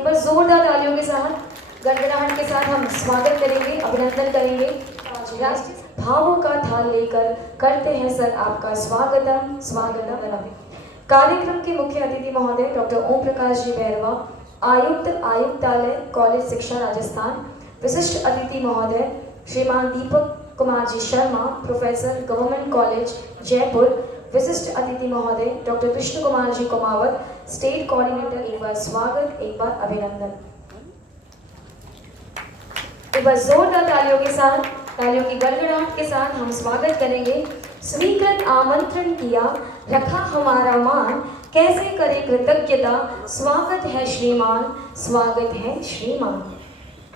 एक बार जोरदार तालियों के साथ गड़गड़ाहट के साथ हम स्वागत करेंगे, अभिनंदन करेंगे। राष्ट्रीय भावों का थाल लेकर करते हैं सर आपका स्वागतम स्वागतम। कार्यक्रम के मुख्य अतिथि महोदय डॉक्टर ओम प्रकाश जी बैरवा, आयुक्त आयुक्तालय कॉलेज शिक्षा राजस्थान। विशिष्ट अतिथि महोदय श्रीमान Deepak Kumar ji Sharma, professor government college Jaipur. विशिष्ट अतिथि महोदय doctor Krishna Kumar ji Kumawat, state coordinator. एक बार स्वागत, एक बार अभिनंदन। एक बार जोरदार तालियों के साथ, तालियों की गड़गड़ाहट के साथ हम स्वागत करेंगे। स्वीकृत आमंत्रण किया, रखा हमारा मान, कैसे करे कृतज्ञता, स्वागत है श्रीमान, स्वागत है श्रीमान।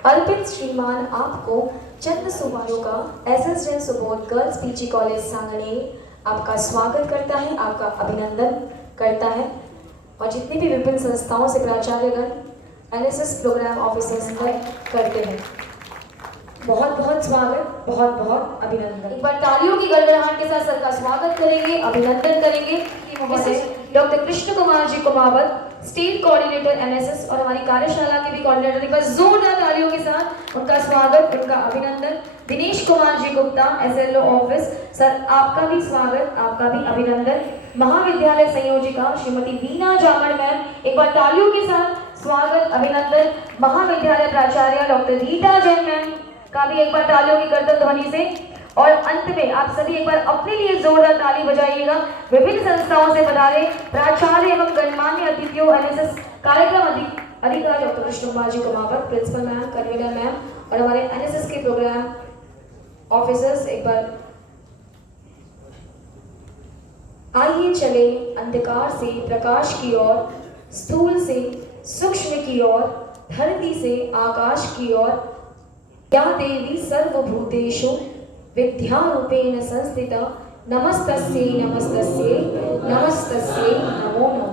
अर्पित श्रीमान आपको चंद सुबालों का SS Jain Subodh girls PG college Sanganer आपका स्वागत करता है, आपका अभिनंदन करता है। और जितनी भी विभिन्न संस्थाओं से प्राचार्यगण एनएसएस प्रोग्राम ऑफिसर्स करते हैं, बहुत बहुत स्वागत, बहुत बहुत अभिनंदन। एक बार तालियों की गड़गड़ाहट के साथ सर का स्वागत करेंगे, अभिनंदन करेंगे। Doctor Krishna Kumar ji Kumawat, state coordinator NSS और हमारी कार्यशाला के भी कोऑर्डिनेटर। एक बार जोरदार तालियों के साथ उनका स्वागत, उनका अभिनंदन। Dinesh Kumar ji Gupta, SLO office, sir आपका भी स्वागत, आपका भी अभिनंदन। महाविद्यालय संयोजिका श्रीमती वीना जामड़ मैम, एक बार तालियों के साथ स्वागत, अभिनंदन। महाविद्यालय प्राचार्य डॉक्टर रीता जैन मैम का भी एक बार तालियों की करतब ध्वनि से। और अंत में आप सभी एक बार अपने लिए जोरदार ताली बजाइएगा। विभिन्न संस्थाओं से पधारे प्राचार्य एवं गणमान्य अतिथियों, एनएसएस कार्यक्रम अधिकारी doctor Krishna Kumar ji Kumawat, principal ma'am, convener ma'am और हमारे एनएसएस के प्रोग्राम ऑफिसर्स, एक बार आइए चले अंधकार से प्रकाश की ओर, स्थूल से सूक्ष्म की ओर, धरती से आकाश की ओर। या देवी सर्वभूतेषु विद्यारूपेण संस्थिता, नमस्तस्यै नमस्तस्यै नमस्तस्यै नमो नमः।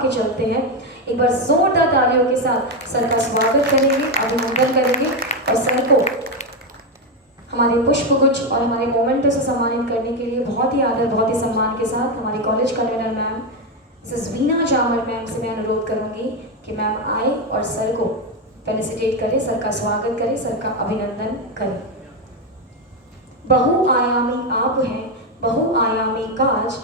के चलते हैं। एक बार जोरदार तालियों के साथ सर का स्वागत करेंगे, अभिनंदन करेंगे और सर को हमारे पुष्प गुच्छ और हमारे मोमेंटो से सम्मानित करने के लिए बहुत ही आदर, बहुत ही सम्मान के साथ हमारी college convener ma'am Mrs Veena Jamad ma'am से मैं अनुरोध करूंगी कि मैम आए और सर को फेलिसिटेट करें, सर का स्वागत करें, सर का अभिनंदन करें। बहुआयामी आप हैं, बहुआयामी काज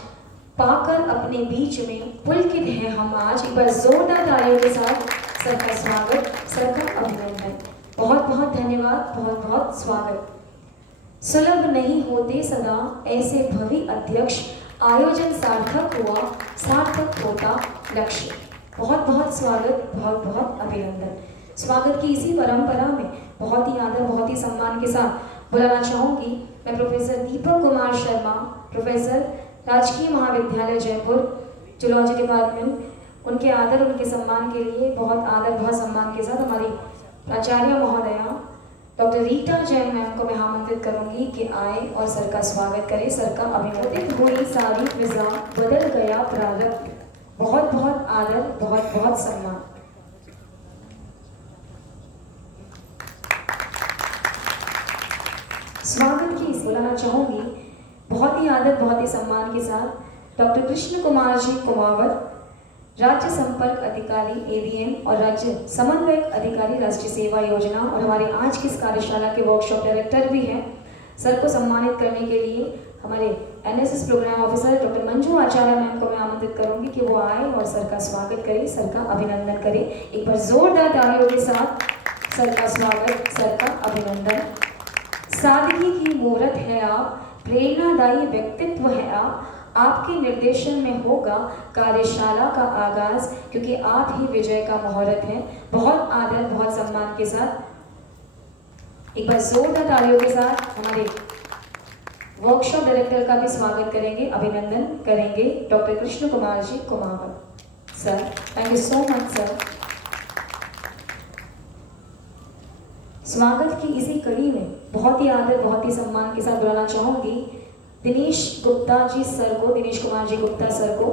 पाकर अपने बीच में पुलकित है हम आज। एक बार जोरदार तालियों के साथ सर का स्वागत, सर का अभिनंदन। बहुत बहुत धन्यवाद, बहुत बहुत स्वागत। सुलभ नहीं होते सदा ऐसे भवी अध्यक्ष, आयोजन सार्थक हुआ, सार्थक होता लक्ष्य। बहुत बहुत स्वागत, बहुत बहुत अभिनंदन। स्वागत की इसी परंपरा में बहुत ही आदर, बहुत ही सम्मान के साथ बुलाना चाहूँगी मैं प्रोफेसर दीपक कुमार शर्मा, प्रोफेसर राजकीय महाविद्यालय जयपुर, जूलॉजी डिपार्टमेंट। उनके आदर उनके सम्मान के लिए बहुत आदर बहुत सम्मान के साथ हमारी प्राचार्य महोदया डॉक्टर रीटा जैन मैम को मैं आमंत्रित करूंगी कि आए और सर का स्वागत करें। सर का अभिनंदन। हुई सारी फिजा, बदल गया प्रारब्ध। बहुत बहुत आदर, बहुत बहुत सम्मान। स्वागत की बुलाना चाहूंगी बहुत ही आदर बहुत ही सम्मान के साथ डॉक्टर कृष्ण कुमार जी कुमावत, राज्य संपर्क अधिकारी ABM और राज्य समन्वयक अधिकारी राष्ट्रीय सेवा योजना, और हमारे आज की इस कार्यशाला के वर्कशॉप डायरेक्टर भी हैं। सर को सम्मानित करने के लिए हमारे NSS programme officer doctor Manju Acharya ma'am को मैं आमंत्रित करूंगी कि वो आए और सर का स्वागत करें, सर का अभिनंदन करें। एक बार जोरदार तालियों के साथ सर का स्वागत, सर का अभिनंदन। सादगी की मूरत है आप, प्रेरणादायी व्यक्तित्व है आप, आपके निर्देशन में होगा कार्यशाला का आगाज, क्योंकि आप ही विजय का मुहूर्त हैं। बहुत आदर बहुत सम्मान के साथ एक बार जोरदार तालियों के साथ हमारे वर्कशॉप डायरेक्टर का भी स्वागत करेंगे, अभिनंदन करेंगे doctor Krishna Kumar ji Kumawat. Sir thank you so much sir. स्वागत की इसी कड़ी में बहुत ही आदर बहुत ही सम्मान के साथ बुलाना चाहूंगी दिनेश गुप्ता जी सर को, दिनेश कुमार जी गुप्ता सर को,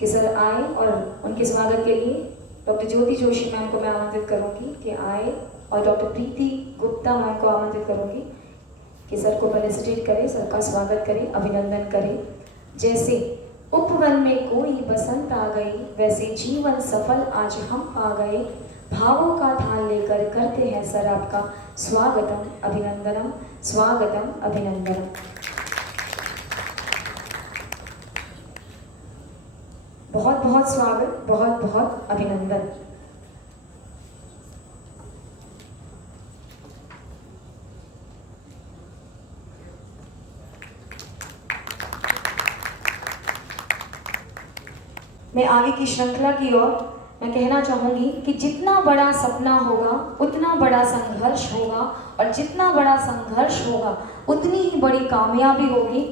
कि सर आए और उनके स्वागत के लिए डॉक्टर ज्योति जोशी मैम को मैं आमंत्रित करूंगी कि आए, और डॉक्टर प्रीति गुप्ता मैम को आमंत्रित करूंगी कि सर को फेलिसिटेट करें, सर का स्वागत करें, अभिनंदन करें। जैसे उपवन में कोई बसंत आ गई, वैसे जीवन सफल आज हम पा गए। भावों का थान लेकर करते हैं सर आपका स्वागतम अभिनंदनम, स्वागतम अभिनंदनम। बहुत बहुत स्वागत, बहुत बहुत अभिनंदन। मैं आगे की श्रृंखला की ओर मैं कहना चाहूँगी कि जितना बड़ा सपना होगा उतना बड़ा संघर्ष होगा, और जितना बड़ा संघर्ष होगा उतनी ही बड़ी कामयाबी होगी।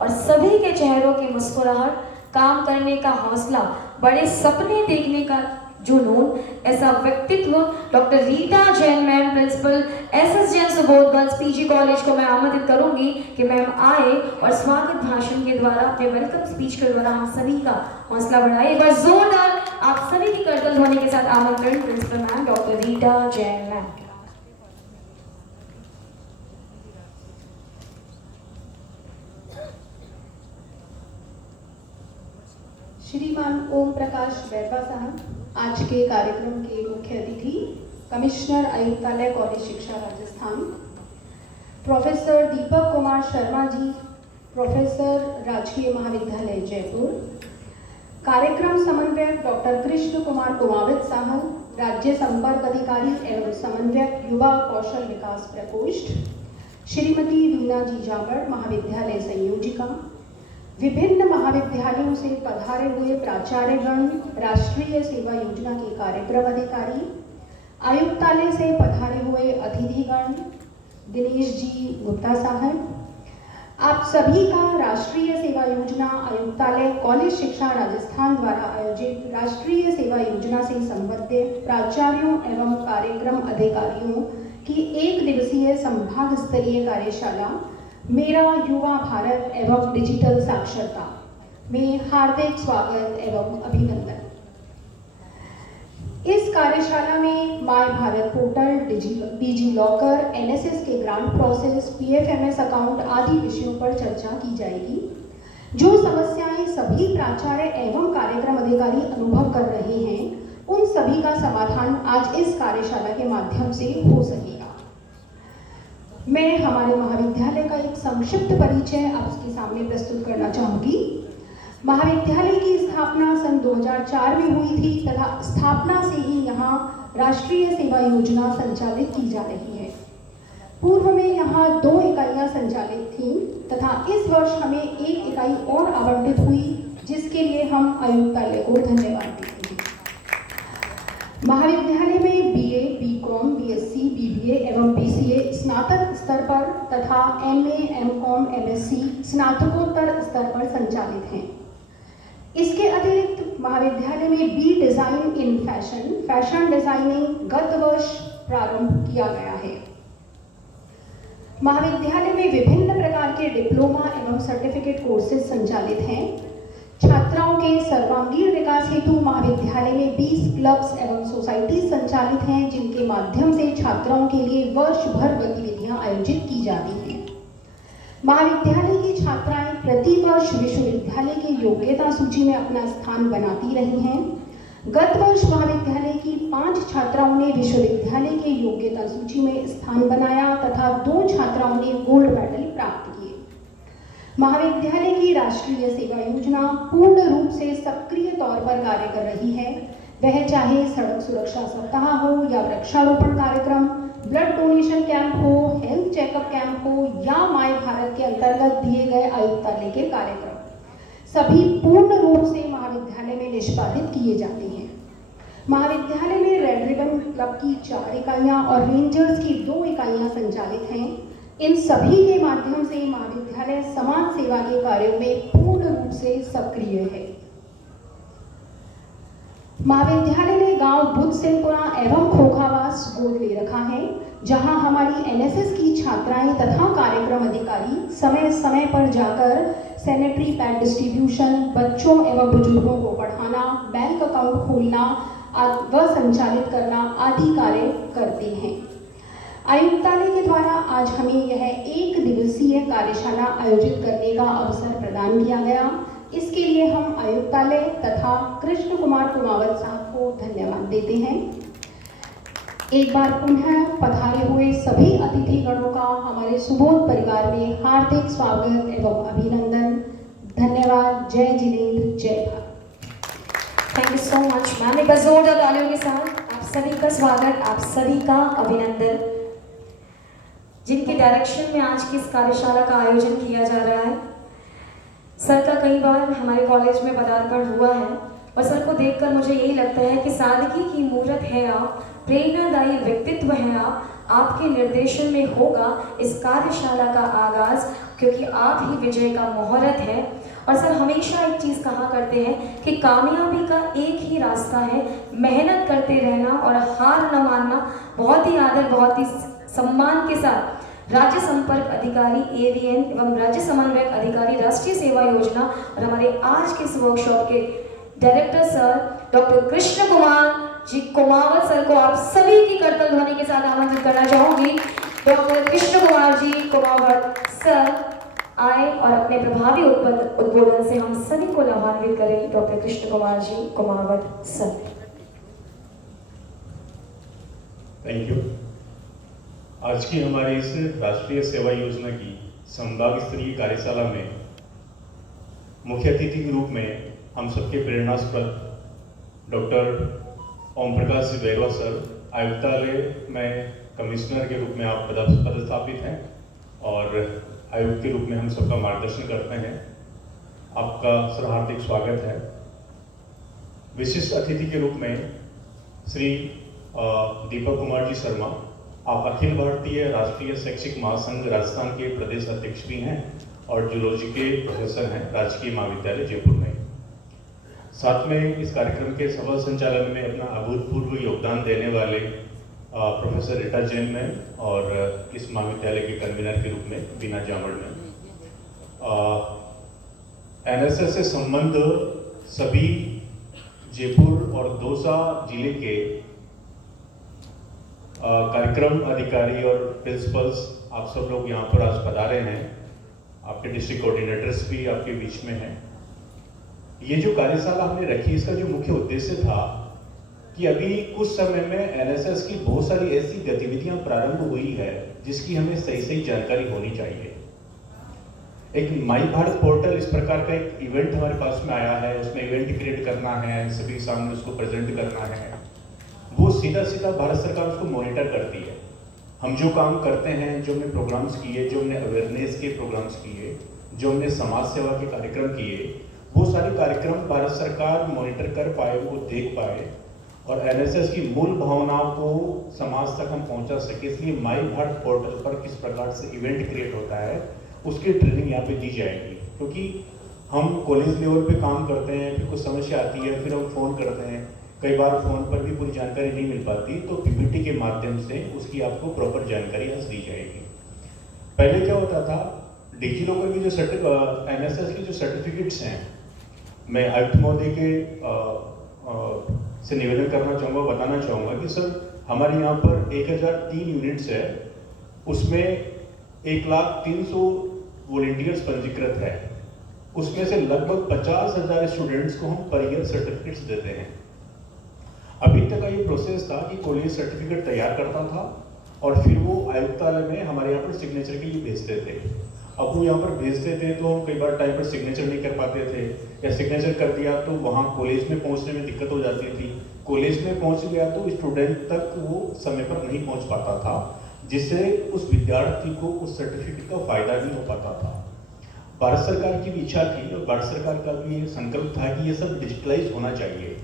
और सभी के चेहरों की मुस्कुराहट, काम करने का हौसला, बड़े सपने देखने का जुनून, ऐसा व्यक्तित्व doctor Rita Jain ma'am, principal SS Jain Subodh girls PG college को मैं आमंत्रित करूंगी कि मैम आए और स्वागत भाषण के द्वारा, अपने वेलकम स्पीच के द्वारा हम सभी का हौसला बढ़ाए। एक बार जोरदार आप सभी की करतल ध्वनि के साथ आमंत्रण principal ma'am doctor Rita Jain ma'am. श्रीमान ओम प्रकाश बैरवा साहब, आज के कार्यक्रम के मुख्य अतिथि, कमिश्नर आयुक्तालय कॉलेज शिक्षा राजस्थान, प्रोफेसर दीपक कुमार शर्मा जी, प्रोफेसर राजकीय महाविद्यालय जयपुर, कार्यक्रम समन्वयक डॉक्टर कृष्ण कुमार कुमावत साहब, राज्य संपर्क अधिकारी एवं समन्वयक युवा कौशल विकास प्रकोष्ठ, श्रीमती वीना जी जामड़, महाविद्यालय संयोजिका, विभिन्न महाविद्यालयों से पधारे हुए प्राचार्यगण, राष्ट्रीय सेवा योजना के कार्यक्रम अधिकारी, आयुक्तालय से पधारे हुए अतिथिगण, दिनेश जी गुप्ता साहब, आप सभी का राष्ट्रीय सेवा योजना आयुक्तालय कॉलेज शिक्षा राजस्थान द्वारा आयोजित राष्ट्रीय सेवा योजना से संबंधित प्राचार्यों एवं कार्यक्रम अधिकारियों की एक दिवसीय संभाग स्तरीय कार्यशाला मेरा युवा भारत एवं डिजिटल साक्षरता में हार्दिक स्वागत एवं अभिनंदन। इस कार्यशाला में my Bharat portal, digi locker, NSS के ग्रांट प्रोसेस, PFMS अकाउंट आदि विषयों पर चर्चा की जाएगी। जो समस्याएं सभी प्राचार्य एवं कार्यक्रम अधिकारी अनुभव कर रहे हैं, उन सभी का समाधान आज इस कार्यशाला के माध्यम से हो सकेगा। मैं हमारे महाविद्यालय का एक संक्षिप्त परिचय आपके सामने प्रस्तुत करना चाहूँगी। महाविद्यालय की स्थापना सन 2004 में हुई थी तथा स्थापना से ही यहाँ राष्ट्रीय सेवा योजना संचालित की जा रही है। पूर्व में यहाँ 2 इकाइयाँ संचालित थीं तथा इस वर्ष हमें 1 इकाई और आवंटित हुई, जिसके लिए हम आयुक्तालय को धन्यवाद देते हैं। महाविद्यालय में BA, BCom, BSc, BBA एवं BCA स्नातक स्तर पर तथा MA, MCom, MSc स्नातकोत्तर स्तर पर संचालित हैं। इसके अतिरिक्त महाविद्यालय में B design in fashion designing गत वर्ष प्रारंभ किया गया है। महाविद्यालय में विभिन्न प्रकार के डिप्लोमा एवं सर्टिफिकेट कोर्सेज संचालित हैं। छात्राओं के सर्वांगीण विकास हेतु महाविद्यालय में 20 क्लब्स एवं सोसाइटी संचालित हैं, जिनके माध्यम से छात्राओं के लिए वर्ष भर गतिविधियां आयोजित की जाती हैं। महाविद्यालय की छात्राएं प्रति वर्ष विश्वविद्यालय की योग्यता सूची में अपना स्थान बनाती रही हैं। गत वर्ष महाविद्यालय की 5 छात्राओं ने विश्वविद्यालय के योग्यता सूची में स्थान बनाया तथा 2 छात्राओं ने गोल्ड मेडल प्राप्त किए। महाविद्यालय की राष्ट्रीय सेवा योजना पूर्ण रूप से सक्रिय तौर पर कार्य कर रही है। वह चाहे सड़क सुरक्षा सप्ताह हो या वृक्षारोपण कार्यक्रम, ब्लड डोनेशन कैंप हो, हेल्थ चेकअप कैंप हो या माय भारत के अंतर्गत दिए गए आयुक्तालय के कार्यक्रम, सभी पूर्ण रूप से महाविद्यालय में निष्पादित किए जाते हैं। महाविद्यालय में रेड रिबन क्लब की 4 इकाइयां और रेंजर्स की 2 इकाइयां संचालित हैं। इन सभी के माध्यम से महाविद्यालय समाज सेवा के कार्यों में पूर्ण रूप से सक्रिय है। महाविद्यालय ने गांव बुद्ध सिंहपुरा एवं खोखावास गोद ले रखा है, जहां हमारी NSS की छात्राएं तथा कार्यक्रम अधिकारी समय समय पर जाकर सैनिटरी पैड डिस्ट्रीब्यूशन, बच्चों एवं बुजुर्गों को पढ़ाना, बैंक अकाउंट खोलना व संचालित करना आदि कार्य करते हैं। आयुक्तालय के द्वारा आज हमें यह 1 दिवसीय कार्यशाला आयोजित करने का अवसर प्रदान किया गया। इसके लिए हम आयुक्तालय तथा कृष्ण कुमार कुमावत साहब को धन्यवाद देते हैं। एक बार पुनः पधारे हुए सभी अतिथिगणों का हमारे सुबोध परिवार में हार्दिक स्वागत एवं अभिनंदन। धन्यवाद। जय जिनेंद्र, जय Bharat. Thank you so much ma'am. एक बार जोरदार तालियों के साथ आप सभी का स्वागत, आप सभी का अभिनंदन। जिनके डायरेक्शन में आज की इस कार्यशाला का आयोजन किया जा रहा है, सर का कई बार हमारे कॉलेज में पदार्पण हुआ है और सर को देखकर मुझे यही लगता है कि सादगी की मूर्त है आप, प्रेरणादायी व्यक्तित्व है आप। आपके निर्देशन में होगा इस कार्यशाला का आगाज, क्योंकि आप ही विजय का मुहूर्त है। और सर हमेशा एक चीज़ कहा करते हैं कि कामयाबी का एक ही रास्ता है, मेहनत करते रहना और हार न मानना। बहुत ही आदर, बहुत ही सम्मान के साथ राज्य संपर्क अधिकारी AVN एवं राज्य समन्वयक अधिकारी राष्ट्रीय सेवा योजना और हमारे आज के इस वर्कशॉप के director sir doctor Krishna Kumar ji Kumawat sir को आप सभी की करतल ध्वनि के साथ आमंत्रित करना चाहूंगी। डॉक्टर कृष्ण कुमार जी कुमावत सर आए और अपने प्रभावी उद्बोधन से हम सभी को लाभान्वित करें। Doctor Krishna Kumar ji Kumawat sir. Thank you. आज की हमारी इस राष्ट्रीय सेवा योजना की संभाग स्तरीय कार्यशाला में मुख्य अतिथि के रूप में हम सबके प्रेरणास्पद डॉक्टर ओम प्रकाश बैरवा सर, आयुक्तालय में कमिश्नर के रूप में आप पदस्थापित हैं और आयुक्त के रूप में हम सबका मार्गदर्शन करते हैं। आपका हार्दिक स्वागत है। विशिष्ट अतिथि के रूप में श्री दीपक कुमार जी शर्मा, आप अखिल भारतीय राष्ट्रीय शैक्षिक महासंघ राजस्थान के प्रदेश अध्यक्ष भी हैं और जूलॉजी के प्रोफेसर हैं राजकीय महाविद्यालय जयपुर में। साथ में इस कार्यक्रम के सफल संचालन में अपना अभूतपूर्व योगदान देने वाले प्रोफेसर रीटा जैन में और इस महाविद्यालय के कन्वीनर के रूप में बीना जामड़ में। NSS से संबंध सभी जयपुर और दौसा जिले के कार्यक्रम अधिकारी और प्रिंसिपल्स, आप सब लोग यहाँ पर आज पधारे हैं। आपके डिस्ट्रिक्ट कोऑर्डिनेटर्स भी आपके बीच में हैं। ये जो कार्यशाला हमने रखी, इसका जो मुख्य उद्देश्य था कि अभी कुछ समय में NSS की बहुत सारी ऐसी गतिविधियां प्रारंभ हुई है जिसकी हमें सही जानकारी होनी चाहिए। एक माई भारत पोर्टल इस प्रकार का एक इवेंट हमारे पास में आया है, उसमें इवेंट क्रिएट करना है, सभी सामने उसको प्रेजेंट करना है। वो सीधा भारत सरकार उसको मॉनिटर करती है। हम जो काम करते हैं, जो हमने प्रोग्राम्स किए, जो हमने अवेयरनेस के प्रोग्राम्स किए, जो हमने समाज सेवा के कार्यक्रम किए, वो सारे कार्यक्रम भारत सरकार मॉनिटर कर पाए, वो देख पाए और एनएसएस की मूल भावनाओं को समाज तक हम पहुंचा सके, इसलिए माई भारत पोर्टल पर किस प्रकार से इवेंट क्रिएट होता है उसकी ट्रेनिंग यहाँ पे दी जाएगी। क्योंकि हम कॉलेज लेवल पे काम करते हैं, फिर कुछ समस्या आती है, फिर हम फ़ोन करते हैं, कई बार फ़ोन पर भी पूरी जानकारी नहीं मिल पाती, तो पीपीटी के माध्यम से उसकी आपको प्रॉपर जानकारी आज दी जाएगी। पहले क्या होता था, डिजी लॉकर की जो एनएसएस की जो सर्टिफिकेट्स हैं, मैं आयुक्त महोदय के से निवेदन करना चाहूँगा, बताना चाहूँगा कि सर हमारे यहाँ पर 1003 यूनिट्स है, उसमें 1,03,000 वॉलंटियर्स पंजीकृत है, उसमें से लगभग 50,000 स्टूडेंट्स को हम पर ईयर सर्टिफिकेट्स देते हैं। अभी तक का ये प्रोसेस था कि कॉलेज सर्टिफिकेट तैयार करता था और फिर वो आयुक्तालय में हमारे यहाँ पर सिग्नेचर के लिए भेजते थे। अब वो यहाँ पर भेजते थे तो हम कई बार टाइम पर सिग्नेचर नहीं कर पाते थे, या सिग्नेचर कर दिया तो वहाँ कॉलेज में पहुँचने में दिक्कत हो जाती थी। कॉलेज में पहुँच गया तो स्टूडेंट तक वो समय पर नहीं पहुँच पाता था, जिससे उस विद्यार्थी को उस सर्टिफिकेट का फायदा नहीं हो पाता था। भारत सरकार की भी इच्छा थी और भारत सरकार का भी ये संकल्प था कि ये सब डिजिटलाइज होना चाहिए।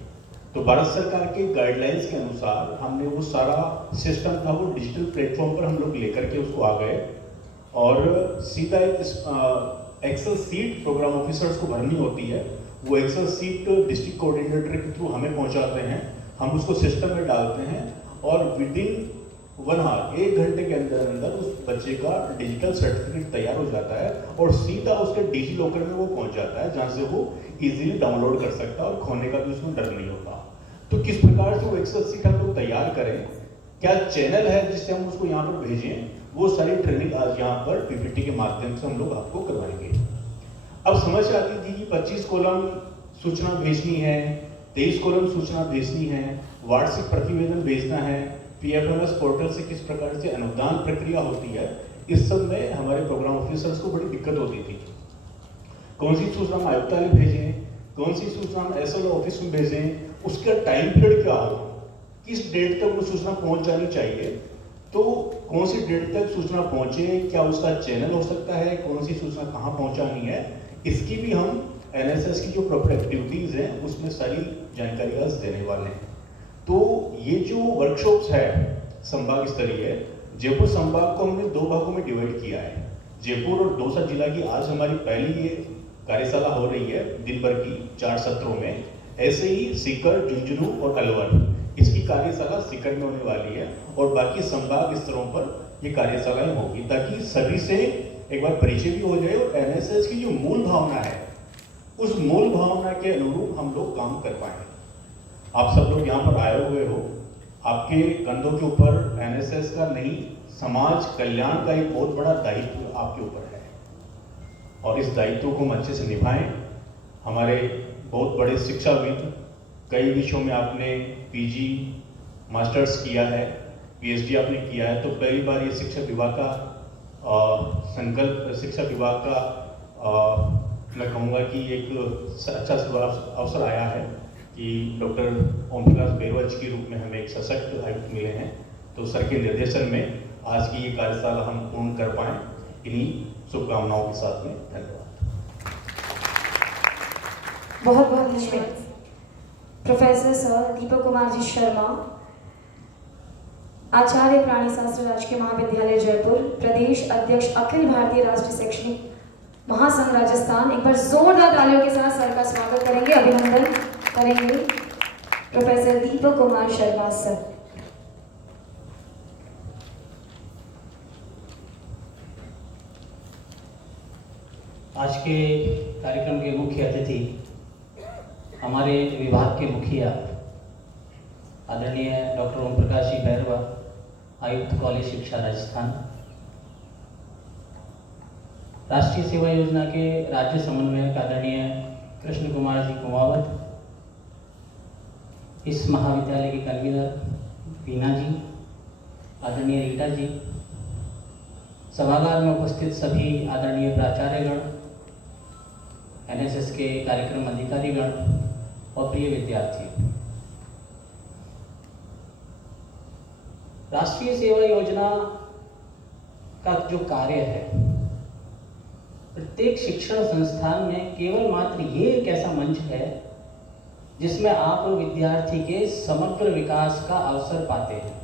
तो भारत सरकार के गाइडलाइंस के अनुसार हमने वो सारा सिस्टम था वो डिजिटल प्लेटफॉर्म पर हम लोग लेकर के उसको आ गए और सीधा एक्सेल सीट प्रोग्राम ऑफिसर्स को भरनी होती है। वो एक्सेल सीट डिस्ट्रिक्ट कोऑर्डिनेटर के थ्रू हमें पहुंचाते हैं, हम उसको सिस्टम में डालते हैं और विदिन 1 आवर 1 घंटे के अंदर अंदर उस बच्चे का डिजिटल सर्टिफिकेट तैयार हो जाता है और सीधा उसके डिजी लॉकर में वो पहुंच जाता है, जहां से वो इजीली डाउनलोड कर सकता है और खोने का भी उसमें डर नहीं होता। तो किस प्रकार से वो एक्सेल सीट हम लोग तैयार करें, क्या चैनल है जिससे हम उसको यहाँ पर भेजें, वो सारी ट्रेनिंग आज यहाँ पर पीपीटी के माध्यम से हम लोग आपको करवाएंगे। अब समझ आती थी कि 25 कॉलम सूचना भेजनी है, 23 कॉलम सूचना भेजनी है, वार्षिक प्रतिवेदन भेजना है, पीएफएमएस पोर्टल से किस प्रकार से अनुदान प्रक्रिया होती है, इस सब में हमारे प्रोग्राम ऑफिसर्स को बड़ी दिक्कत होती थी। कौन सी सूचना हम आयुक्तालय भेजें, कौन सी सूचना हम एसएलओ ऑफिस में भेजें, उसका टाइम पीरियड क्या हो, किस डेट तक वो सूचना पहुंच जानी चाहिए, तो कौन सी डेट तक सूचना पहुंचे, क्या उसका चैनल हो सकता है, कौन सी सूचना कहाँ पहुंचानी है, इसकी भी हम एनएसएस की जो प्रॉपर एक्टिविटीज हैं उसमें सारी जानकारी आज देने वाले हैं। तो ये जो वर्कशॉप्स है संभाग स्तरीय, जयपुर संभाग को हमने 2 भागों में डिवाइड किया है। जयपुर और दौसा जिला की आज हमारी पहली ये कार्यशाला हो रही है दिन भर की 4 सत्रों में। ऐसे ही सीकर, झुंझुनू और अलवर, इसकी कार्यशाला सीकर में होने वाली है और बाकी संभाग स्तरों पर ये कार्यशालाएं होगी, ताकि सभी से एक बार परिचय भी हो जाए और एनएसएस की जो मूल भावना है उस मूल भावना के अनुरूप हम लोग काम कर पाए। आप सब लोग यहाँ पर आए हुए हो, आपके कंधों के ऊपर एनएसएस का नहीं, समाज कल्याण का एक बहुत बड़ा दायित्व आपके ऊपर है और इस दायित्व को हम अच्छे से निभाएं। हमारे बहुत बड़े शिक्षाविद, कई विषयों में आपने पीजी मास्टर्स किया है, पीएचडी आपने किया है, तो पहली बार ये शिक्षा विभाग का संकल्प, शिक्षा विभाग का मैं कहूँगा कि एक अच्छा अवसर आया है कि डॉक्टर ओम प्रकाश बेरवा जी के रूप में हमें एक सशक्त आयुक्त मिले हैं। तो सर के निर्देशन में आज की ये कार्यशाला हम पूर्ण कर पाएँ, इन्हीं शुभकामनाओं के साथ में धन्यवाद। बहुत बहुत धन्यवाद प्रोफेसर सर दीपक कुमार जी शर्मा, आचार्य प्राणी शास्त्र राजकीय महाविद्यालय जयपुर, प्रदेश अध्यक्ष अखिल भारतीय राष्ट्रीय शैक्षणिक महासंघ राजस्थान। एक बार जोरदार तालियों के साथ सर का स्वागत करेंगे, अभिनंदन करेंगे प्रोफेसर दीपक कुमार शर्मा सर। आज के कार्यक्रम के मुख्य अतिथि हमारे विभाग के मुखिया आदरणीय डॉक्टर ओम प्रकाश जी बैरवा, आयुक्त कॉलेज शिक्षा राजस्थान, राष्ट्रीय सेवा योजना के राज्य समन्वयक आदरणीय कृष्ण कुमार जी कुमावत, इस महाविद्यालय के कन्वीनर बीना जी, आदरणीय रीटा जी, सभागार में उपस्थित सभी आदरणीय प्राचार्यगण, एनएसएस के कार्यक्रम अधिकारीगण और प्रिय विद्यार्थी। राष्ट्रीय सेवा योजना का जो कार्य है, प्रत्येक शिक्षण संस्थान में केवल मात्र ये एक ऐसा मंच है जिसमें आप विद्यार्थी के समग्र विकास का अवसर पाते हैं।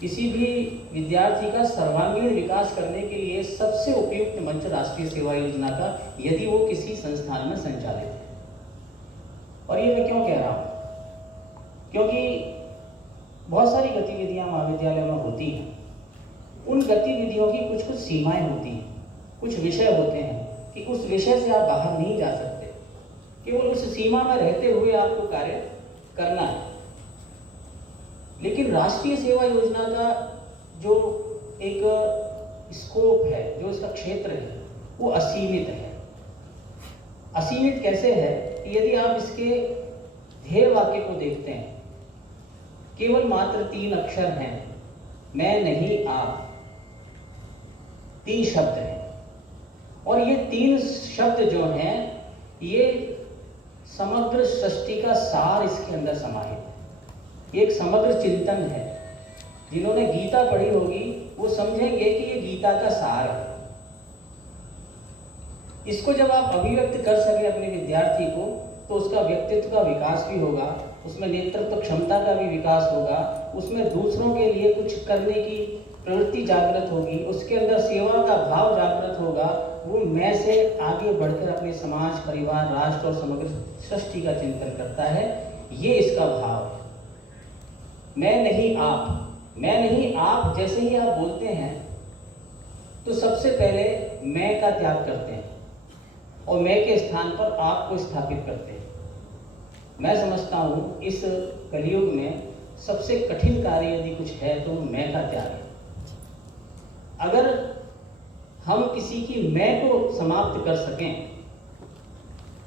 किसी भी विद्यार्थी का सर्वांगीण विकास करने के लिए सबसे उपयुक्त मंच राष्ट्रीय सेवा योजना का, यदि वो किसी संस्थान में संचालित है। और ये मैं क्यों कह रहा हूँ? क्योंकि बहुत सारी गतिविधियां महाविद्यालय में होती हैं। उन गतिविधियों की कुछ कुछ सीमाएं होती हैं, कुछ विषय होते हैं कि उस विषय से आप बाहर नहीं जा सकते, केवल उस सीमा में रहते हुए आपको कार्य करना है। लेकिन राष्ट्रीय सेवा योजना का जो एक स्कोप है, जो इसका क्षेत्र है, वो असीमित है। असीमित कैसे है? यदि आप इसके ध्येय वाक्य को देखते हैं, केवल मात्र 3 अक्षर हैं, मैं नहीं आप, 3 शब्द हैं। और ये 3 शब्द जो हैं, ये समग्र सृष्टि का सार इसके अंदर समाहित है। ये एक समग्र चिंतन है। जिन्होंने गीता पढ़ी होगी वो समझेंगे कि ये गीता का सार है। इसको जब आप अभिव्यक्त कर सके अपने विद्यार्थी को, तो उसका व्यक्तित्व का विकास भी होगा, उसमें नेतृत्व क्षमता का भी विकास होगा, उसमें दूसरों के लिए कुछ करने की प्रवृत्ति जागृत होगी, उसके अंदर सेवा का भाव जागृत होगा। वो मैं से आगे बढ़कर अपने समाज, परिवार, राष्ट्र और समग्र सृष्टि का चिंतन करता है। ये इसका भाव है। मैं नहीं आप, मैं नहीं आप जैसे ही आप बोलते हैं तो सबसे पहले मैं का त्याग करते हैं और मैं के स्थान पर आप को स्थापित करते हैं। मैं समझता हूँ इस कलयुग में सबसे कठिन कार्य यदि कुछ है तो मैं का त्याग है। अगर हम किसी की मैं को समाप्त कर सकें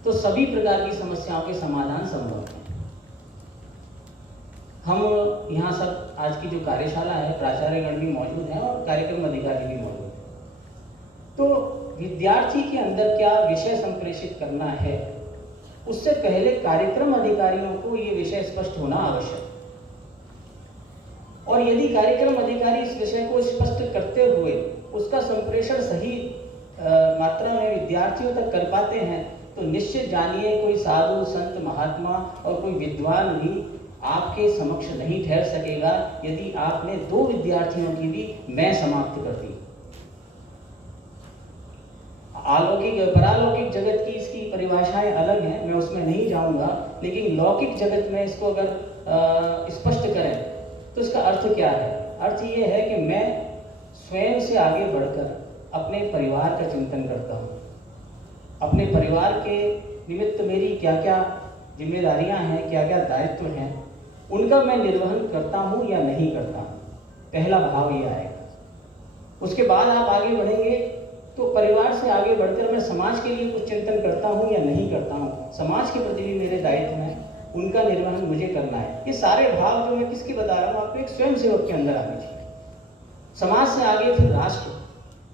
तो सभी प्रकार की समस्याओं के समाधान संभव हैं। हम यहाँ सब आज की जो कार्यशाला है, प्राचार्यगण भी मौजूद हैं और कार्यक्रम अधिकारी भी मौजूद हैं। तो विद्यार्थी के अंदर क्या विषय संप्रेषित करना है, उससे पहले कार्यक्रम अधिकारियों को ये विषय स्पष्ट होना आवश्यक है। और यदि कार्यक्रम अधिकारी इस विषय को स्पष्ट करते हुए उसका संप्रेषण सही मात्रा में विद्यार्थियों तक कर पाते हैं, तो निश्चित जानिए कोई साधु, संत, महात्मा और कोई विद्वान भी आपके समक्ष नहीं ठहर सकेगा यदि आपने 2 विद्यार्थियों की भी मैं समाप्त कर दी। अलौकिक परालौकिक जगत की इसकी परिभाषाएं अलग हैं, मैं उसमें नहीं जाऊंगा। लेकिन लौकिक जगत में इसको अगर स्पष्ट करें तो इसका अर्थ क्या है? अर्थ ये है कि मैं स्वयं से आगे बढ़कर अपने परिवार का चिंतन करता हूँ। अपने परिवार के निमित्त मेरी क्या क्या जिम्मेदारियां हैं, क्या क्या दायित्व हैं, उनका मैं निर्वहन करता हूँ या नहीं करता हूँ। पहला भाव ये आएगा। उसके बाद आप आगे बढ़ेंगे तो परिवार से आगे बढ़कर मैं समाज के लिए कुछ चिंतन करता हूँ या नहीं करता हूँ। समाज के प्रति भी मेरे दायित्व हैं, उनका निर्वहन मुझे करना है। ये सारे भाव जो मैं किसकी बता रहा हूँ, आपको एक स्वयं सेवक के अंदर आने चाहिए। समाज से आगे फिर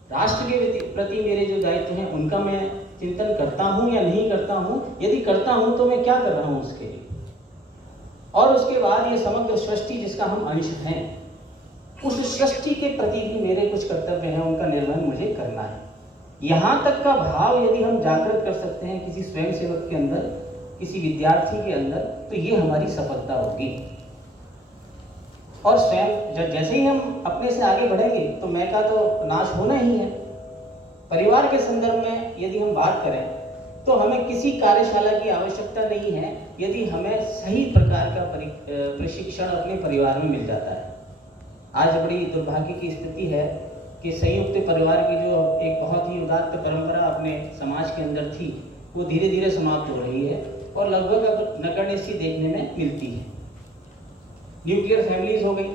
राष्ट्र के प्रति मेरे जो दायित्व हैं उनका मैं चिंतन करता हूँ या नहीं करता हूँ। यदि करता हूँ तो मैं क्या कर रहा हूँ उसके लिए। और उसके बाद ये समग्र सृष्टि जिसका हम अंश हैं, उस सृष्टि के प्रति भी मेरे कुछ कर्तव्य हैं, उनका निर्वहन मुझे करना है। यहाँ तक का भाव यदि हम जागृत कर सकते हैं किसी स्वयं सेवक के अंदर, किसी विद्यार्थी के अंदर, तो ये हमारी सफलता होगी। और स्वयं जैसे ही हम अपने से आगे बढ़ेंगे तो मैं का तो नाश होना ही है। परिवार के संदर्भ में यदि हम बात करें तो हमें किसी कार्यशाला की आवश्यकता नहीं है यदि हमें सही प्रकार का प्रशिक्षण अपने परिवार में मिल जाता है। आज बड़ी दुर्भाग्य की स्थिति है कि संयुक्त परिवार की जो एक बहुत ही उदात्त परंपरा अपने समाज के अंदर थी, वो धीरे धीरे समाप्त हो रही है और लगभग अब नगण्य सी देखने में मिलती है। न्यूक्लियर फैमिलीज हो गई।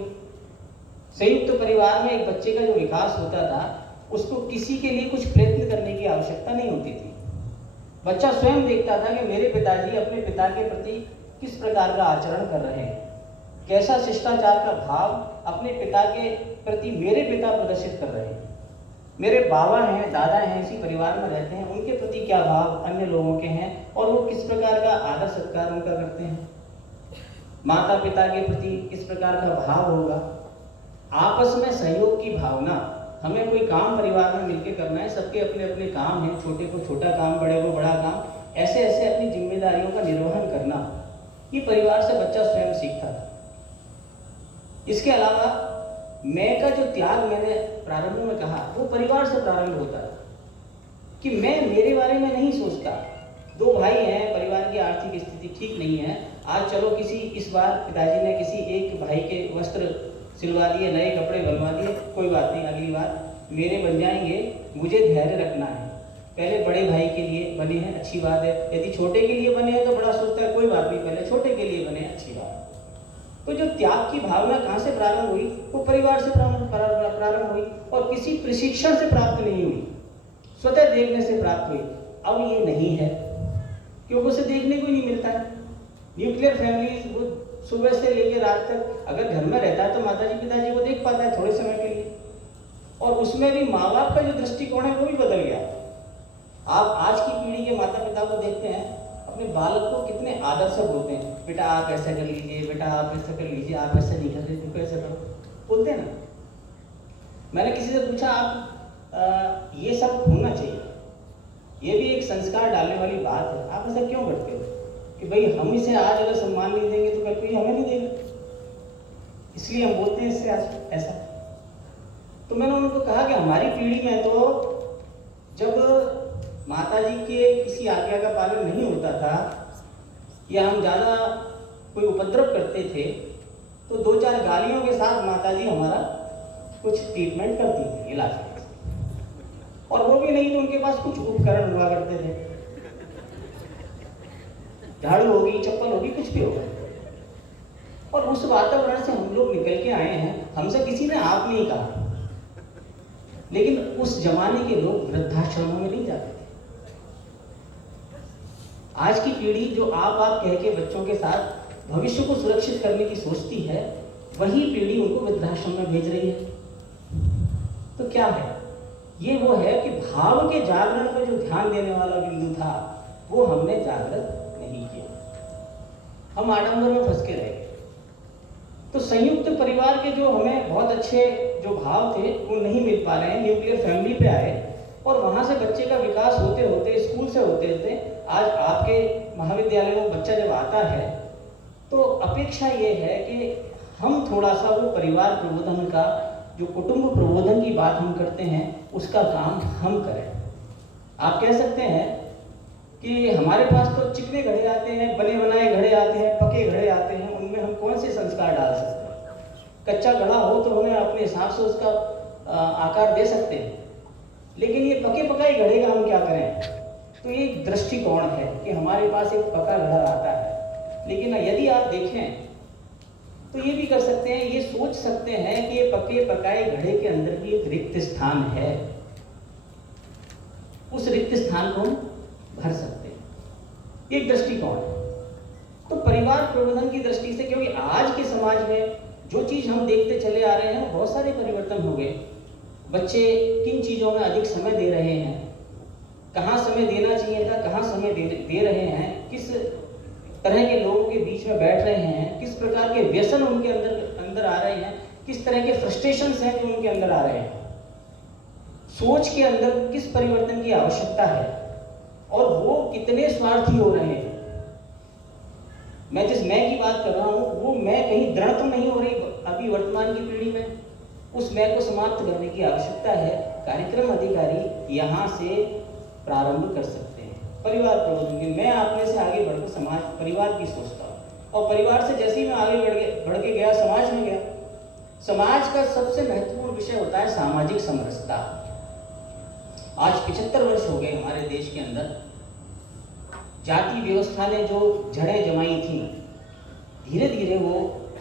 संयुक्त परिवार में एक बच्चे का जो विकास होता था, उसको किसी के लिए कुछ प्रयत्न करने की आवश्यकता नहीं होती थी। बच्चा स्वयं देखता था कि मेरे पिताजी अपने पिता के प्रति किस प्रकार का आचरण कर रहे हैं, कैसा शिष्टाचार का भाव अपने पिता के प्रति मेरे पिता प्रदर्शित कर रहे हैं। मेरे बाबा हैं, दादा हैं, इसी परिवार में रहते हैं, उनके प्रति क्या भाव अन्य लोगों के हैं और वो किस प्रकार का आदर सत्कार उनका करते हैं। माता पिता के प्रति किस प्रकार का भाव होगा। आपस में सहयोग की भावना। हमें कोई काम परिवार में मिलकर करना है, सबके अपने अपने काम हैं, छोटे को छोटा काम, बड़े को बड़ा काम, ऐसे ऐसे अपनी जिम्मेदारियों का निर्वहन करना, ये परिवार से बच्चा स्वयं सीखता था। इसके अलावा मैं का जो त्याग मैंने प्रारंभ में कहा, वो परिवार से प्रारंभ होता है कि मैं मेरे बारे में नहीं सोचता। दो भाई हैं, परिवार की आर्थिक स्थिति ठीक नहीं है, आज चलो इस बार पिताजी ने किसी एक भाई के वस्त्र सिलवा दिए, नए कपड़े बनवा दिए, कोई बात नहीं, अगली बार मेरे बन जाएंगे, मुझे धैर्य रखना है। पहले बड़े भाई के लिए बने हैं, अच्छी बात है। यदि छोटे के लिए बने हैं तो बड़ा सोचता है, कोई बात नहीं, पहले छोटे के लिए बने, अच्छी बात है। तो जो त्याग की भावना कहाँ से प्रारंभ हुई? वो परिवार से प्रारंभ हुई और किसी प्रशिक्षण से प्राप्त नहीं हुई, स्वतः देखने से प्राप्त हुई। अब ये नहीं है क्योंकि उसे देखने को नहीं मिलता है। न्यूक्लियर फैमिली, वो सुबह से लेकर रात तक अगर घर में रहता है तो माताजी पिताजी को देख पाता है थोड़े समय के लिए, और उसमें भी माँ बाप का जो दृष्टिकोण है वो भी बदल गया। आप आज की पीढ़ी के माता पिता को देखते हैं, अपने बालक को कितने आदर से बोलते हैं, बेटा आप ऐसा कर लीजिए, बेटा आप ऐसा कर लीजिए, आप ऐसा नहीं कर रहे, तुमको ऐसा करो, बोलते हैं ना। मैंने किसी से पूछा, आप ये सब होना चाहिए, ये भी एक संस्कार डालने वाली बात है, आप ऐसा क्यों करते हो कि भाई हम इसे आज अगर सम्मान नहीं देंगे तो कल कोई हमें नहीं देगा, इसलिए हम बोलते हैं इससे ऐसा। तो मैंने उनको कहा कि हमारी पीढ़ी में तो जब माताजी के किसी आज्ञा का पालन नहीं होता था या हम ज़्यादा कोई उपद्रव करते थे तो 2-4 गालियों के साथ माताजी हमारा कुछ ट्रीटमेंट करती थी, इलाज करती थी, और वो भी नहीं तो उनके पास कुछ उपकरण हुआ करते थे, झाड़ू होगी, चप्पल होगी, कुछ भी होगा। और उस वातावरण से हम लोग निकल के आए हैं, हमसे किसी ने आप नहीं कहा, लेकिन उस जमाने के लोग वृद्धाश्रमों में नहीं जाते थे। आज की पीढ़ी जो आप कह के बच्चों के साथ भविष्य को सुरक्षित करने की सोचती है, वही पीढ़ी उनको वृद्धाश्रम में भेज रही है। तो क्या है ये? वो है कि भाव के जागरण पर जो ध्यान देने वाला बिंदु था वो हमने जागृत नहीं किया, हम आडंबर में फंस के रह गए। तो संयुक्त परिवार के जो हमें बहुत अच्छे जो भाव थे वो नहीं मिल पा रहे हैं, न्यूक्लियर फैमिली पे आए और वहाँ से बच्चे का विकास होते होते, स्कूल से होते आज आपके महाविद्यालय में बच्चा जब आता है तो अपेक्षा ये है कि हम थोड़ा सा वो परिवार प्रबोधन का, जो कुटुंब प्रबोधन की बात हम करते हैं, उसका काम हम करें। आप कह सकते हैं कि हमारे पास तो चिकने घड़े आते हैं, बने बनाए घड़े आते हैं, पके घड़े आते हैं, उनमें हम कौन से संस्कार डाल सकते हैं? कच्चा घड़ा हो तो हमें अपने हिसाब से उसका आकार दे सकते हैं, लेकिन ये पके पकाए घड़े का हम क्या करें? तो ये दृष्टिकोण है कि हमारे पास एक पका घड़ा आता है, लेकिन यदि आप देखें तो ये भी कर सकते हैं, ये सोच सकते हैं कि ये पके पकाए घड़े के अंदर भी एक रिक्त स्थान है, उस रिक्त स्थान को हम भर सकते हैं। एक दृष्टिकोण है। तो परिवार प्रबंधन की दृष्टि से, क्योंकि आज के समाज में जो चीज हम देखते चले आ रहे हैं बहुत सारे परिवर्तन हो गए। बच्चे किन चीजों में अधिक समय दे रहे हैं, कहाँ समय देना चाहिए था, कहाँ समय दे रहे हैं, किस तरह के लोगों के बीच में बैठ रहे हैं, किस प्रकार के व्यसन उनके अंदर आ रहे हैं, किस तरह के फ्रस्ट्रेशंस हैं जो उनके अंदर आ रहे हैं, सोच के अंदर किस परिवर्तन की आवश्यकता है और वो कितने स्वार्थी हो रहे हैं। मैं जिस मैं की बात कर रहा हूँ वो मैं कहीं दृढ़ तो नहीं हो रही अभी वर्तमान की पीढ़ी में, उस मैं को समाप्त करने की आवश्यकता है। कार्यक्रम अधिकारी यहाँ से प्रारंभ कर सकते हैं परिवार प्रबंधन की। मैं अपने से आगे बढ़कर समाज परिवार की सोचता हूँ, और परिवार से जैसे ही मैं आगे बढ़ के गया समाज में गया। समाज का सबसे महत्वपूर्ण विषय होता है सामाजिक समरसता। आज 75 वर्ष हो गए हमारे देश के अंदर, जाति व्यवस्था ने जो जड़ें जमाई थी धीरे धीरे वो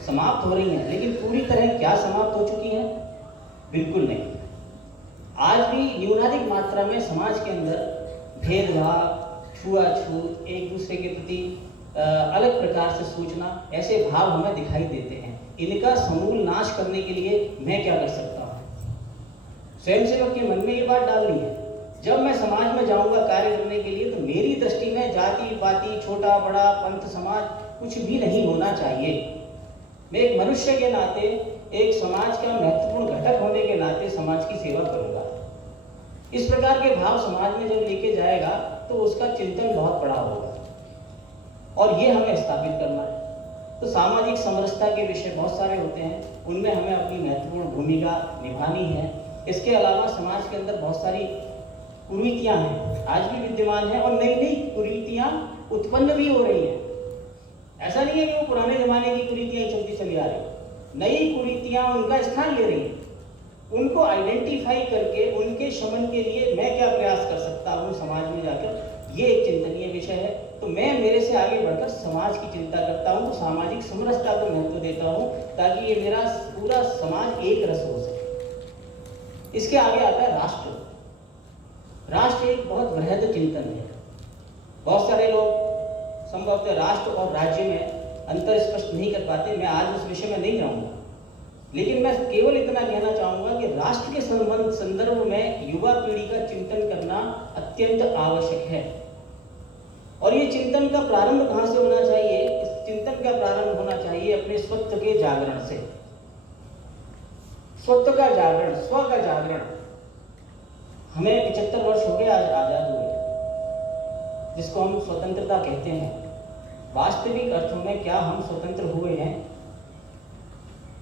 समाप्त हो रही हैं, लेकिन पूरी तरह क्या समाप्त हो चुकी हैं? बिल्कुल नहीं। आज भी न्यूनाधिक मात्रा में समाज के अंदर भेदभाव, छुआछूत, एक दूसरे के प्रति अलग प्रकार से सोचना, ऐसे भाव हमें दिखाई देते हैं। इनका समूल नाश करने के लिए मैं क्या कर सकता हूँ? स्वयंसेवक के मन में ये बात डालनी है, जब मैं समाज में जाऊंगा कार्य करने के लिए तो मेरी दृष्टि में जाति पाति, छोटा बड़ा, पंथ समाज कुछ भी नहीं होना चाहिए। मैं एक मनुष्य के नाते, एक समाज का महत्वपूर्ण घटक होने के नाते समाज की सेवा करूंगा। इस प्रकार के भाव समाज में जब लेके जाएगा तो उसका चिंतन बहुत बड़ा होगा और ये हमें स्थापित करना है। तो सामाजिक समरसता के विषय बहुत सारे होते हैं, उनमें हमें अपनी महत्वपूर्ण भूमिका निभानी है। इसके अलावा समाज के अंदर बहुत सारी कुरीतियां हैं, आज भी विद्यमान हैं और नई नई कुरीतियां उत्पन्न भी हो रही हैं। ऐसा नहीं है कि वो पुराने जमाने की कुरीतियां ही चलती चली आ रही, नई कुरीतियां उनका स्थान ले रही हैं। उनको आइडेंटिफाई करके उनके शमन के लिए मैं क्या प्रयास कर सकता हूँ समाज में जाकर, ये एक चिंतनीय विषय है। तो मैं मेरे से आगे बढ़कर समाज की चिंता करता हूँ, तो सामाजिक समरसता को महत्व देता हूँ ताकि ये मेरा पूरा समाज एक रस हो सके। इसके आगे आता है राष्ट्र। राष्ट्र एक बहुत बृहद चिंतन है। बहुत सारे लोग संभवतः राष्ट्र और राज्य में अंतर स्पष्ट नहीं कर पाते। मैं आज उस विषय में नहीं जाऊंगा, लेकिन मैं केवल इतना कहना चाहूंगा कि राष्ट्र के संदर्भ में युवा पीढ़ी का चिंतन करना अत्यंत आवश्यक है। और ये चिंतन का प्रारंभ कहाँ से होना चाहिए? इस चिंतन का प्रारंभ होना चाहिए अपने स्वत्व के जागरण से। स्वत्व का जागरण, स्व का जागरण। हमें 75 वर्ष हो गए आज आजाद हुए, जिसको हम स्वतंत्रता कहते हैं। वास्तविक अर्थों में क्या हम स्वतंत्र हुए हैं?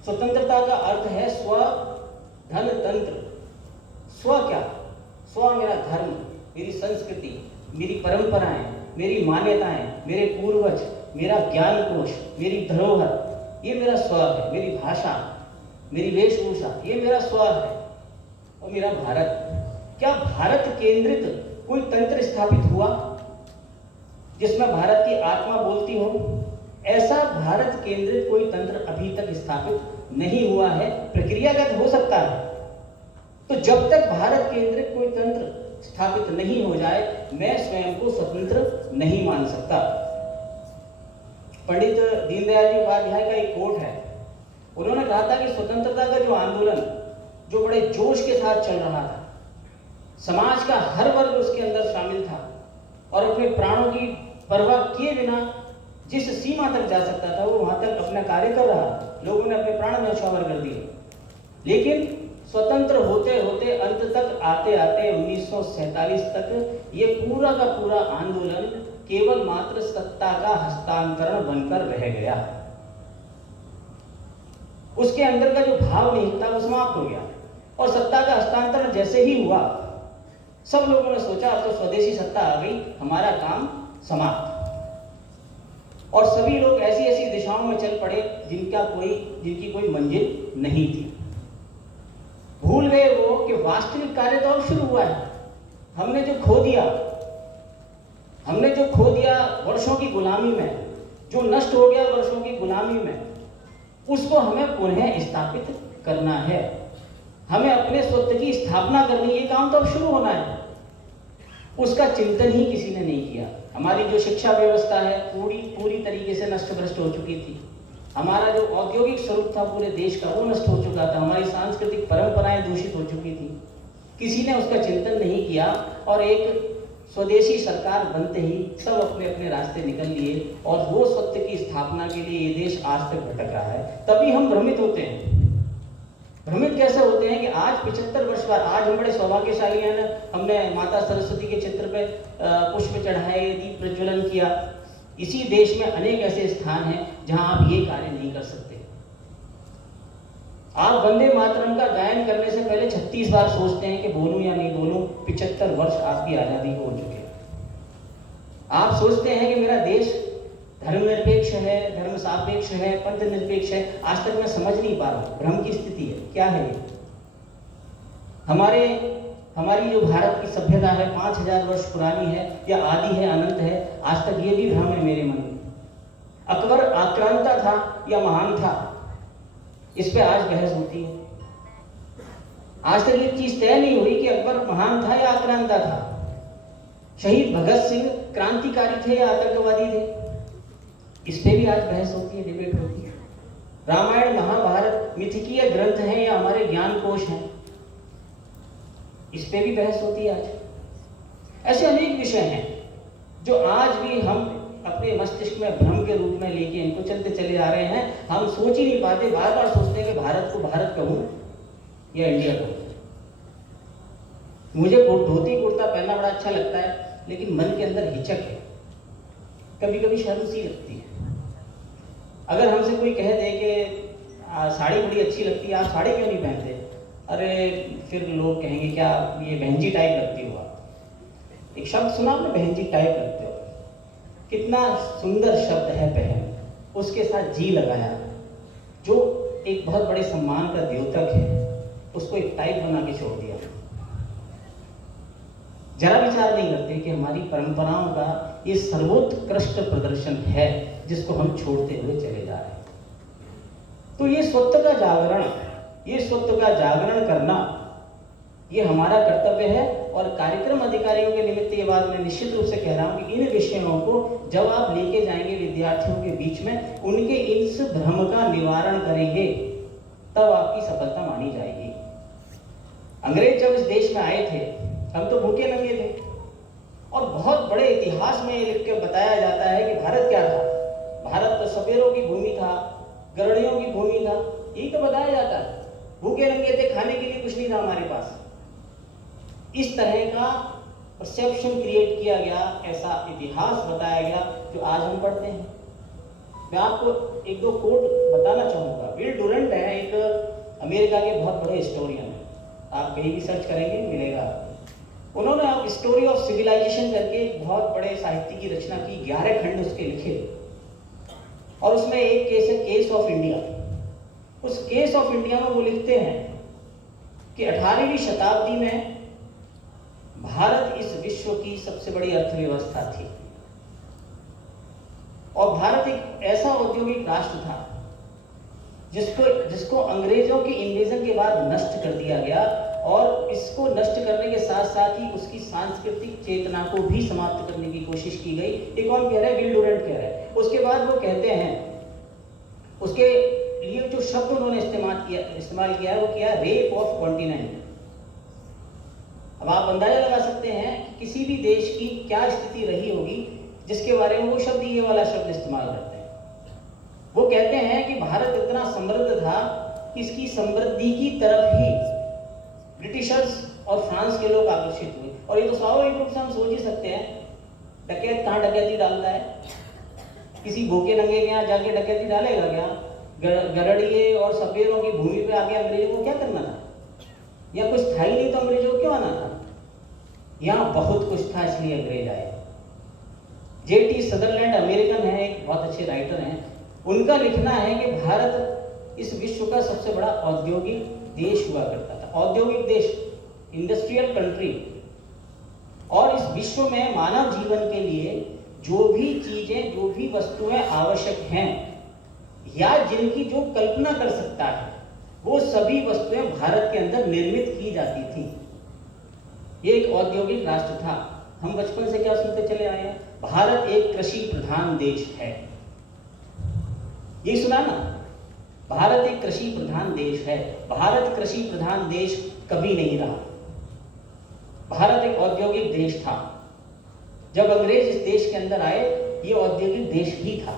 स्वतंत्रता का अर्थ है स्व धन तंत्र। स्व क्या? स्व मेरा धर्म, मेरी संस्कृति, मेरी परंपराएं, मेरी मान्यताएं, मेरे पूर्वज, मेरा ज्ञान कोश, मेरी धरोहर, ये मेरा स्व है। मेरी भाषा, मेरी वेशभूषा, ये मेरा स्व है। और मेरा भारत, क्या भारत केंद्रित कोई तंत्र स्थापित हुआ जिसमें भारत की आत्मा बोलती हो? ऐसा भारत केंद्रित कोई तंत्र अभी तक स्थापित नहीं हुआ है। प्रक्रियागत हो सकता है। तो जब तक भारत केंद्रित कोई तंत्र स्थापित नहीं हो जाए, मैं स्वयं को स्वतंत्र नहीं मान सकता। पंडित दीनदयाल जी उपाध्याय का एक कोट है। उन्होंने कहा था कि स्वतंत्रता का जो आंदोलन जो बड़े जोश के साथ चल रहा था, समाज का हर वर्ग उसके अंदर शामिल था और अपने प्राणों की परवाह किए बिना जिस सीमा तक जा सकता था वो वहां तक अपना कार्य कर रहा। लोगों ने अपने प्राण न्यौछावर कर दिए। लेकिन स्वतंत्र होते होते अंत तक आते आते 1947 तक ये पूरा का पूरा आंदोलन केवल मात्र सत्ता का हस्तांतरण बनकर रह गया। उसके अंदर का जो भाव नहीं था वो समाप्त हो गया। और सत्ता का हस्तांतरण जैसे ही हुआ, सब लोगों ने सोचा अब तो स्वदेशी सत्ता आ गई, हमारा काम समाप्त। और सभी लोग ऐसी ऐसी दिशाओं में चल पड़े जिनकी कोई मंजिल नहीं थी। भूल गए वो कि वास्तविक कार्य तो अब शुरू हुआ है। हमने जो खो दिया वर्षों की गुलामी में, जो नष्ट हो गया वर्षों की गुलामी में, उसको हमें पुनः स्थापित करना है। हमें अपने स्वत्व की स्थापना करनी, ये काम तो अब शुरू होना है। उसका चिंतन ही किसी ने नहीं किया। हमारी जो शिक्षा व्यवस्था है पूरी तरीके से नष्ट भ्रष्ट हो चुकी थी। हमारा जो औद्योगिक स्वरूप था पूरे देश का वो नष्ट हो चुका था। हमारी सांस्कृतिक परंपराएं दूषित हो चुकी थी। किसी ने उसका चिंतन नहीं किया और एक स्वदेशी सरकार बनते ही सब अपने अपने रास्ते निकल लिए और वो सत्य की स्थापना के लिए ये देश आज तक भटक रहा है। तभी हम भ्रमित होते हैं। भ्रमित कैसे होते हैं कि आज 75 वर्ष बाद, आज हम बड़े सौभाग्यशाली हैं, हमने माता सरस्वती के चित्र पे पुष्प चढ़ाए, दीप प्रज्वलन किया। इसी देश में अनेक ऐसे स्थान हैं जहां आप ये कार्य नहीं कर सकते। आप वंदे मातरम का गायन करने से पहले 36 बार सोचते हैं कि बोलूं या नहीं बोलूं। 75 वर्ष आपकी आजादी को हो चुके। आप सोचते हैं कि मेरा देश धर्मनिरपेक्ष है, धर्म सापेक्ष है, पंथ निरपेक्ष है। आज तक मैं समझ नहीं पा रहा, भ्रम की स्थिति है। क्या है ये? हमारी जो भारत की सभ्यता है 5000 वर्ष पुरानी है या आदि है, अनंत है, आज तक ये भी भ्रम है मेरे मन में। अकबर आक्रांता था या महान था, इस पे आज बहस होती है। आज तक ये चीज तय नहीं हुई कि अकबर महान था या आक्रांता था। शहीद भगत सिंह क्रांतिकारी थे या आतंकवादी थे, इस पे भी आज बहस होती है, डिबेट होती है। रामायण महाभारत मिथकीय ग्रंथ हैं या हमारे ज्ञान कोश हैं, इस पे भी बहस होती है आज। ऐसे अनेक विषय हैं जो आज भी हम अपने मस्तिष्क में भ्रम के रूप में लेके इनको चलते चले आ रहे हैं। हम सोच ही नहीं पाते, बार बार सोचते हैं कि भारत को भारत कहूं या इंडिया कहूं। मुझे धोती कुर्ता पहनना बड़ा अच्छा लगता है, लेकिन मन के अंदर हिचक है, कभी कभी शर्म सी लगती है। अगर हमसे कोई कह दे कि साड़ी बड़ी अच्छी लगती है, आप साड़ी क्यों नहीं पहनते? अरे फिर लोग कहेंगे क्या ये बहनजी टाइप लगती हो आप। एक शब्द सुना आपने, बहनजी टाइप लगते हो। कितना सुंदर शब्द है बहन, उसके साथ जी लगाया, जो एक बहुत बड़े सम्मान का द्योतक है, उसको एक टाइप बना के छोड़ दिया। जरा विचार नहीं करते कि हमारी परंपराओं का ये सर्वोत्कृष्ट प्रदर्शन है जिसको हम छोड़ते हुए चले जा रहे हैं। तो ये स्वत्व का जागरण, ये स्वत्व का जागरण करना, ये हमारा कर्तव्य है। और कार्यक्रम अधिकारियों के निमित्त ये बात मैं निश्चित रूप से कह रहा हूँ कि इन विषयों को जब आप लेके जाएंगे विद्यार्थियों के बीच में, उनके इस भ्रम का निवारण करेंगे, तब आपकी सफलता मानी जाएगी। अंग्रेज जब इस देश में आए थे, हम तो भूखे नंगे थे, और बहुत बड़े इतिहास में लिख के बताया जाता है कि भारत क्या था। भारत तो सपेरों की भूमि था, गरुड़ियों की भूमि था, यही तो बताया जाता है। भूखे नंगे थे, खाने के लिए कुछ नहीं था हमारे पास। इस तरह का परसेप्शन क्रिएट किया गया, ऐसा इतिहास बताया गया जो आज हम पढ़ते हैं। मैं आपको एक दो कोट बताना चाहूँगा। विल डुरेंट है एक अमेरिका के बहुत बड़े हिस्टोरियन है, आप कहीं भी सर्च करेंगे मिलेगा आपको। उन्होंने आप स्टोरी ऑफ सिविलाइजेशन करके बहुत बड़े साहित्य की रचना की, 11 खंड उसके लिखे, और उसमें एक केस है केस ऑफ इंडिया। उस केस ऑफ इंडिया में वो लिखते हैं कि 18वीं शताब्दी में भारत इस विश्व की सबसे बड़ी अर्थव्यवस्था थी, और भारत एक ऐसा औद्योगिक राष्ट्र था जिसको अंग्रेजों के इन्वेजन के बाद नष्ट कर दिया गया, और इसको नष्ट करने के साथ साथ ही उसकी सांस्कृतिक चेतना को भी समाप्त करने की कोशिश की गई। ये कौन कह रहा है? विल डुरेंट कह रहा है। उसके बाद वो कहते हैं, उसके लिए जो शब्द उन्होंने इस्तेमाल किया है वो क्या? Rape of continent. अब आप अंदाजा लगा सकते हैं कि किसी भी देश की क्या स्थिति रही होगी जिसके बारे में वो शब्द, ये वाला शब्द इस्तेमाल करते हैं। वो कहते हैं कि भारत इतना समृद्ध था कि इसकी समृद्धि की तरफ ही ब्रिटिशर्स और फ्रांस के लोग आकर्षित हुए। और ये तो स्वाभाविक रूप से हम सोच ही सकते हैं, डकैत कहाँ डकैती डालता है? किसी भूखे नंगे के यहाँ जाके डकैती डालेगा क्या? गरड़िए और सपेरों की भूमि पे आके अंग्रेजों को क्या करना था? या कुछ था ही नहीं तो अंग्रेजों को क्यों आना था? यहाँ बहुत कुछ था, इसलिए अंग्रेज आए। J.T. सदरलैंड अमेरिकन है, एक बहुत अच्छे राइटर हैं। उनका लिखना है कि भारत इस विश्व का सबसे बड़ा औद्योगिक देश हुआ करता था। औद्योगिक देश, इंडस्ट्रियल कंट्री। और इस विश्व में मानव जीवन के लिए जो भी चीजें, जो भी वस्तुएं आवश्यक हैं, या जिनकी जो कल्पना कर सकता है, वो सभी वस्तुएं भारत के अंदर निर्मित की जाती थी। ये एक औद्योगिक राष्ट्र था। हम बचपन से क्या सुनते चले आए हैं? भारत एक कृषि प्रधान देश है। ये सुना ना? भारत एक कृषि प्रधान देश है। भारत कृषि प्रधान देश कभी नहीं रहा। भारत एक औद्योगिक देश था। जब अंग्रेज इस देश के अंदर आए, ये औद्योगिक देश ही था।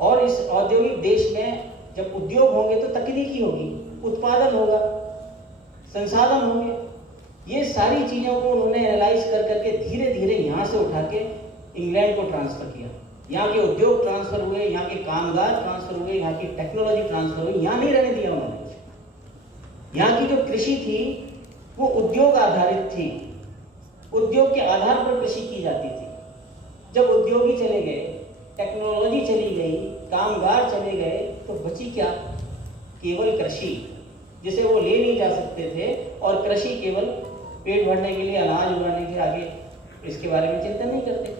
और इस औद्योगिक देश में जब उद्योग होंगे तो तकनीकी होगी, उत्पादन होगा, संसाधन होंगे। ये सारी चीजों को उन्होंने एनालाइज कर करके धीरे धीरे यहाँ से उठा के इंग्लैंड को ट्रांसफर किया। यहाँ के उद्योग ट्रांसफर हुए, यहाँ के कामगार ट्रांसफर हुए, यहाँ की टेक्नोलॉजी ट्रांसफर हुई। यहाँ नहीं रहने दिया उन्होंने। यहाँ की जो कृषि थी वो उद्योग आधारित थी। उद्योग के आधार पर कृषि की जाती थी। जब उद्योगी चले गए, टेक्नोलॉजी चली गई, कामगार चले गए, तो बची क्या? केवल कृषि, जिसे वो ले नहीं जा सकते थे। और कृषि केवल पेट भरने के लिए, अनाज उगाने के, आगे इसके बारे में चिंतन नहीं करते।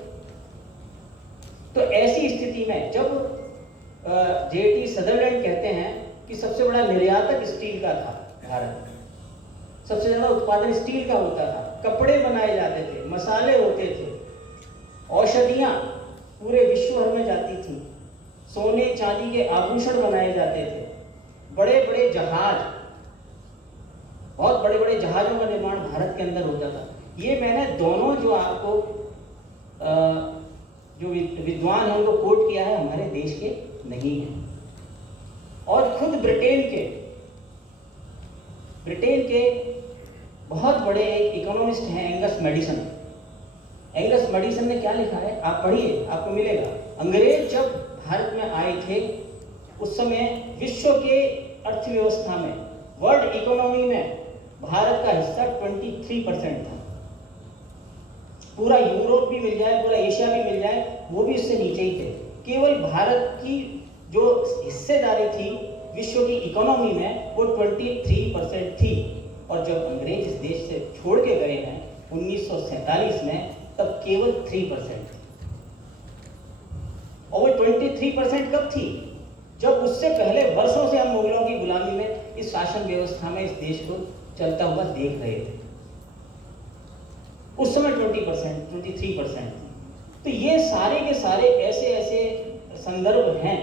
तो ऐसी स्थिति में जब J.T. सदरलैंड कहते हैं कि सबसे बड़ा निर्यातक स्टील का था भारत, सबसे ज्यादा उत्पादन स्टील का होता था, कपड़े बनाए जाते थे, मसाले होते थे, औषधियां पूरे विश्व भर में जाती थी, सोने चांदी के आभूषण बनाए जाते थे, बड़े बड़े जहाज, बहुत बड़े बड़े जहाजों का निर्माण भारत के अंदर होता था। ये मैंने दोनों जो आपको जो विद्वान हैं उनको कोट किया है, हमारे देश के नहीं है। और खुद ब्रिटेन के बहुत बड़े एक इकोनॉमिस्ट हैं, एंगस मैडिसन। एंगस मेडिसन ने क्या लिखा है, आप पढ़िए, आपको मिलेगा। अंग्रेज जब भारत में आए थे उस समय विश्व के अर्थव्यवस्था में, वर्ल्ड इकोनॉमी में भारत का हिस्सा 23% था। पूरा यूरोप भी मिल जाए, पूरा एशिया भी मिल जाए, वो भी उससे नीचे ही थे। केवल भारत की जो हिस्सेदारी थी विश्व की इकोनॉमी में वो 23% थी। और जब अंग्रेज इस देश से छोड़ के गए हैं 1947 में, तब केवल 3% थी। और वो 23% कब थी? जब उससे पहले वर्षों से हम मुगलों की गुलामी में इस शासन व्यवस्था में इस देश को चलता हुआ देख रहे थे। उस समय 23% थी। तो ये सारे के सारे ऐसे ऐसे संदर्भ हैं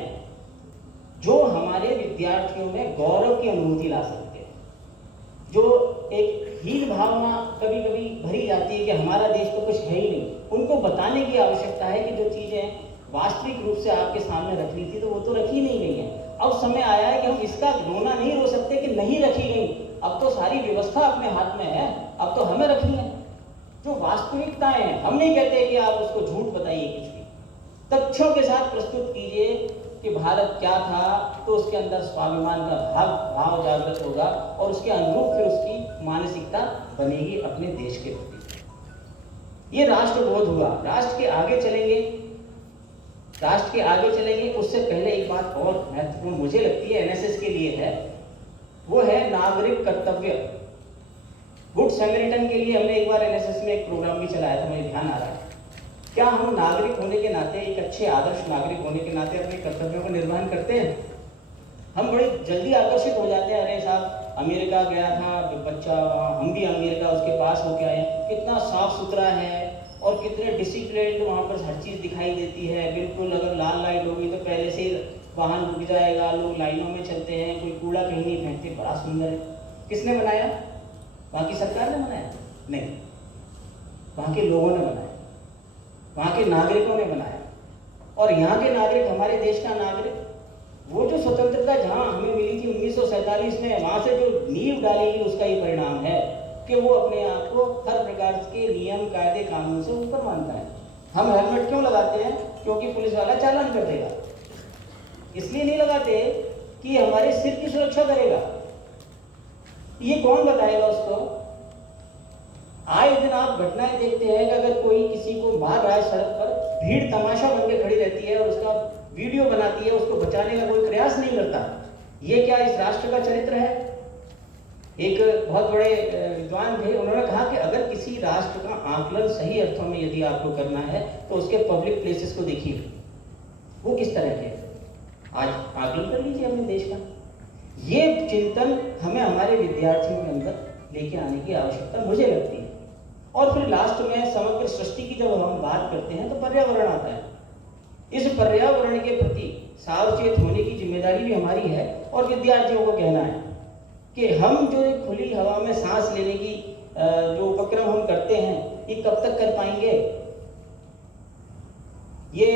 जो हमारे विद्यार्थियों में गौरव की अनुभूति ला सकते हैं। जो एक हीन भावना कभी कभी भरी जाती है कि हमारा देश तो कुछ है ही नहीं, उनको बताने की आवश्यकता है कि जो चीजें वास्तविक रूप से आपके सामने रखनी थी तो वो तो रखी नहीं गई है। अब समय आया है कि हम इसका रोना नहीं रो सकते कि नहीं रखी गई, अब तो सारी व्यवस्था अपने हाथ में है, अब तो हमें रखनी है। जो वास्तविकताएं हैं, हम नहीं कहते कि आप उसको झूठ बताइए, कुछ भी तथ्यों के साथ प्रस्तुत कीजिए कि भारत क्या था, तो उसके अंदर स्वाभिमान का भाव जागृत होगा और उसके अनुरूप फिर उसकी मानसिकता बनेगी अपने देश के प्रति। ये राष्ट्रबोध हुआ। राष्ट्र के आगे चलेंगे उससे पहले एक बात और महत्वपूर्ण मुझे लगती है एनएसएस के लिए है, वो है नागरिक कर्तव्य। गुड सैमरिटन के लिए हमने एक बार एनएसएस में एक प्रोग्राम भी चलाया था, मुझे ध्यान आ रहा है। क्या हम नागरिक होने के नाते, एक अच्छे आदर्श नागरिक होने के नाते अपने कर्तव्यों का निर्वहन करते हैं? हम बड़े जल्दी आकर्षित हो जाते हैं, अरे साहब अमेरिका गया था बच्चा, हम भी अमेरिका उसके पास होके आए, कितना साफ सुथरा है और कितने डिसिप्लिन वहाँ पर हर चीज़ दिखाई देती है। बिल्कुल अगर लाल लाइट होगी तो पहले से वाहन रुक जाएगा, लोग लाइनों में चलते हैं, कोई कूड़ा कहीं नहीं फेंकते, बड़ा सुंदर है। किसने बनाया? वहाँ की सरकार ने बनाया? नहीं, वहाँ के लोगों ने बनाया, वहाँ के नागरिकों ने बनाया। और यहाँ के नागरिक, हमारे देश का नागरिक, वो जो स्वतंत्रता जहाँ हमें मिली थी 1947 में, वहाँ से जो नींव डाली गई उसका ही परिणाम है कि वो अपने आप को हर प्रकार के नियम कायदे कानून से ऊपर मानता है। हम हेलमेट क्यों लगाते हैं? क्योंकि पुलिस वाला चालान कर देगा। इसलिए नहीं लगाते कि हमारे सिर की सुरक्षा करेगा। ये कौन बताएगा उसको? आए दिन आप घटनाएं देखते हैं कि अगर कोई किसी को मार रहा है सड़क पर, भीड़ तमाशा बन के खड़ी रहती है और उसका वीडियो बनाती है, उसको बचाने का कोई प्रयास नहीं करता। ये क्या इस राष्ट्र का चरित्र है? एक बहुत बड़े विद्वान थे, उन्होंने कहा कि अगर किसी राष्ट्र का आकलन सही अर्थों में यदि आपको करना है तो उसके पब्लिक प्लेसेस को देखिए, वो किस तरह के। आज आकलन कर लीजिए अपने देश का। ये चिंतन हमें हमारे विद्यार्थियों के अंदर लेके आने की आवश्यकता मुझे लगती है। और फिर लास्ट में समग्र सृष्टि की जब हम बात करते हैं तो पर्यावरण आता है। इस पर्यावरण के प्रति सावचेत होने की जिम्मेदारी भी हमारी है और विद्यार्थियों को कहना है कि हम जो खुली हवा में सांस लेने की जो उपक्रम हम करते हैं, ये कब तक कर पाएंगे? ये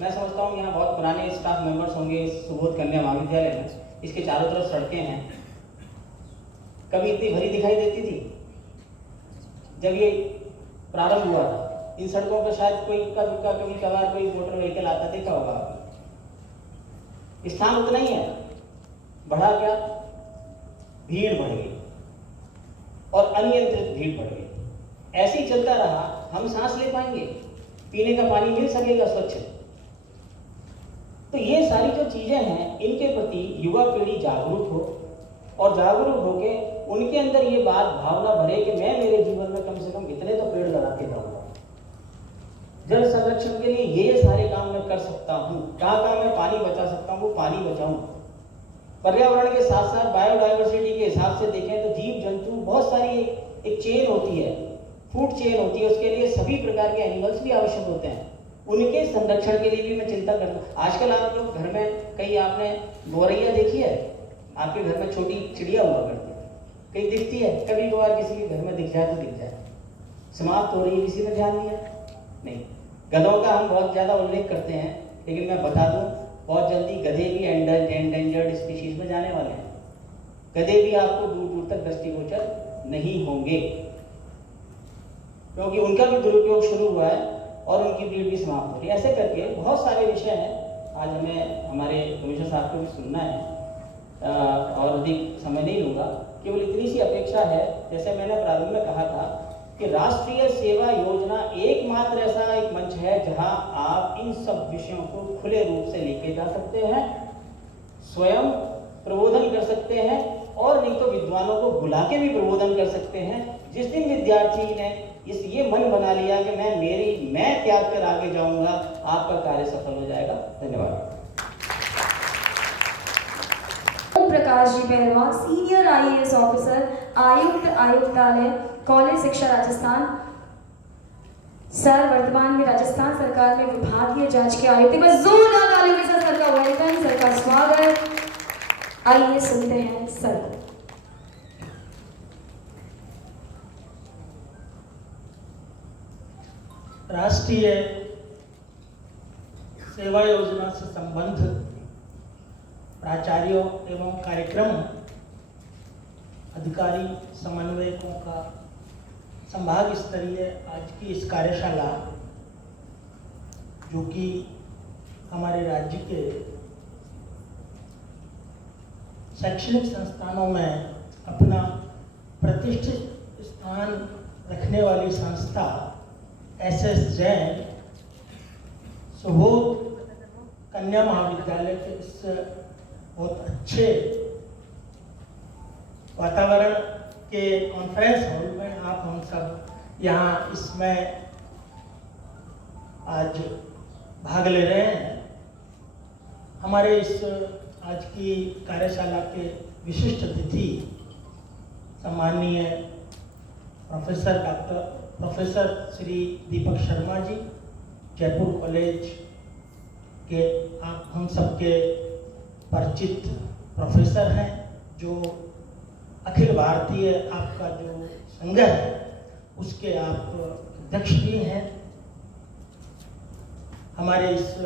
मैं समझता हूँ यहाँ बहुत पुराने स्टाफ मेंबर्स होंगे इस सुबोध कन्या महाविद्यालय में, इसके चारों तरफ सड़कें हैं, कभी इतनी भरी दिखाई देती थी जब ये प्रारंभ हुआ था। इन सड़कों पर शायद कोई कभी कभार कोई मोटर व्हीकल आता, देखा होगा आपने। स्थान उतना ही है, बढ़ा क्या? भीड़ बढ़ गई और अनियंत्रित भीड़ बढ़ गई। ऐसे ही चलता रहा, हम सांस ले पाएंगे? पीने का पानी मिल सकेगा स्वच्छ? तो ये सारी जो चीजें हैं, इनके प्रति युवा पीढ़ी जागरूक हो और जागरूक होके उनके अंदर ये बात भावना भरे कि मैं मेरे जीवन में कम से कम इतने तो पेड़ लगा के रहूंगा। जल संरक्षण के लिए ये सारे काम मैं कर सकता हूँ, कहाँ मैं पानी बचा सकता हूँ वो पानी बचाऊं। पर्यावरण के साथ साथ बायोडाइवर्सिटी के हिसाब से देखें तो जीव जंतु बहुत सारी एक चेन होती है, फूड चेन होती है, उसके लिए सभी प्रकार के एनिमल्स भी आवश्यक होते हैं। उनके संरक्षण के लिए भी मैं चिंता करता हूँ। आजकल आप लोग घर में कहीं आपने गौरैया देखी है? आपके घर में छोटी चिड़िया हुआ करती है, कहीं दिखती है? कभी कभार किसी के घर में दिख जाए तो दिख जाए, समाप्त हो रही है, किसी ने ध्यान दिया नहीं। गधों का हम बहुत ज्यादा उल्लेख करते हैं, लेकिन मैं बता दूं बहुत जल्दी गधे भी एंडेंजर्ड स्पीशीज में जाने वाले हैं। गधे भी आपको दूर दूर तक दृष्टिगोचर नहीं होंगे। क्योंकि उनका भी दुरुपयोग शुरू हुआ है और उनकी ब्रीड भी समाप्त हो रही है। ऐसे करके बहुत सारे विषय हैं, आज हमें हमारे कमिश्नर साहब को भी सुनना है और अधिक समय नहीं लूँगा। केवल इतनी सी अपेक्षा है, जैसे मैंने प्रारंभ में कहा था कि राष्ट्रीय सेवा योजना एकमात्र ऐसा एक मंच है जहां आप इन सब विषयों को खुले रूप से लेके जा सकते हैं, स्वयं प्रबोधन कर सकते हैं और नहीं तो विद्वानों को बुला के भी प्रबोधन कर सकते हैं। जिस दिन विद्यार्थी ने ये मन बना लिया कि मैं त्याग कर आगे जाऊंगा, आपका कार्य सफल हो जाएगा। धन्यवाद। Om Prakash ji Bairwa, senior IAS officer, आयुक्त आयुक्तालय, कॉलेज शिक्षा राजस्थान। सर वर्तमान में राजस्थान सरकार में विभागीय जांच के आयुक्त। बस जोरदार तालियों के साथ सर का वेलकम, सर का स्वागत। आइए सुनते हैं सर को। राष्ट्रीय सेवा योजना से संबद्ध प्राचार्यों एवं कार्यक्रम अधिकारी समन्वयकों का संभाग स्तरीय आज की इस कार्यशाला, जो कि हमारे राज्य के शैक्षणिक संस्थानों में अपना प्रतिष्ठित स्थान रखने वाली संस्था SS जैन सुबोध कन्या महाविद्यालय के इस बहुत अच्छे वातावरण के कॉन्फ्रेंस हॉल में आप हम सब यहाँ इसमें आज भाग ले रहे हैं। हमारे इस आज की कार्यशाला के विशिष्ट अतिथि सम्माननीय प्रोफेसर श्री दीपक शर्मा जी, जयपुर कॉलेज के आप हम सबके परिचित प्रोफेसर हैं, जो अखिल भारतीय आपका जो संघ है उसके आप अध्यक्ष भी हैं। हमारे इस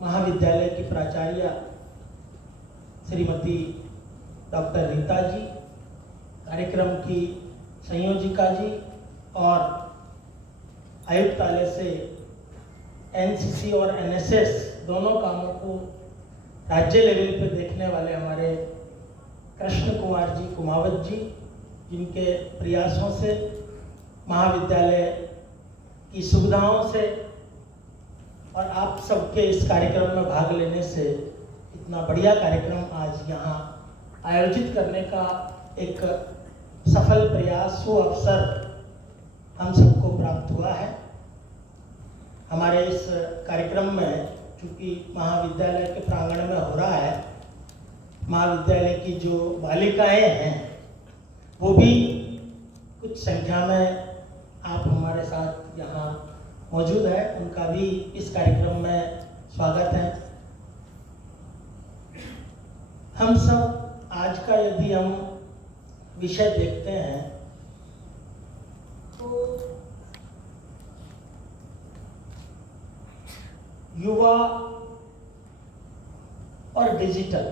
महाविद्यालय की प्राचार्य श्रीमती डॉक्टर रीता जी, कार्यक्रम की संयोजिका जी और आयुक्तालय से NCC और NSS दोनों कामों को राज्य लेवल पर देखने वाले हमारे कृष्ण कुमार जी कुमावत जी, जिनके प्रयासों से महाविद्यालय की सुविधाओं से और आप सबके इस कार्यक्रम में भाग लेने से इतना बढ़िया कार्यक्रम आज यहाँ आयोजित करने का एक सफल प्रयास व अवसर हम सबको प्राप्त हुआ है। हमारे इस कार्यक्रम में चूँकि महाविद्यालय के प्रांगण में हो रहा है, महाविद्यालय की जो बालिकाएं हैं वो भी कुछ संख्या में आप हमारे साथ यहाँ मौजूद है, उनका भी इस कार्यक्रम में स्वागत है। हम सब आज का यदि हम विषय देखते हैं तो युवा और डिजिटल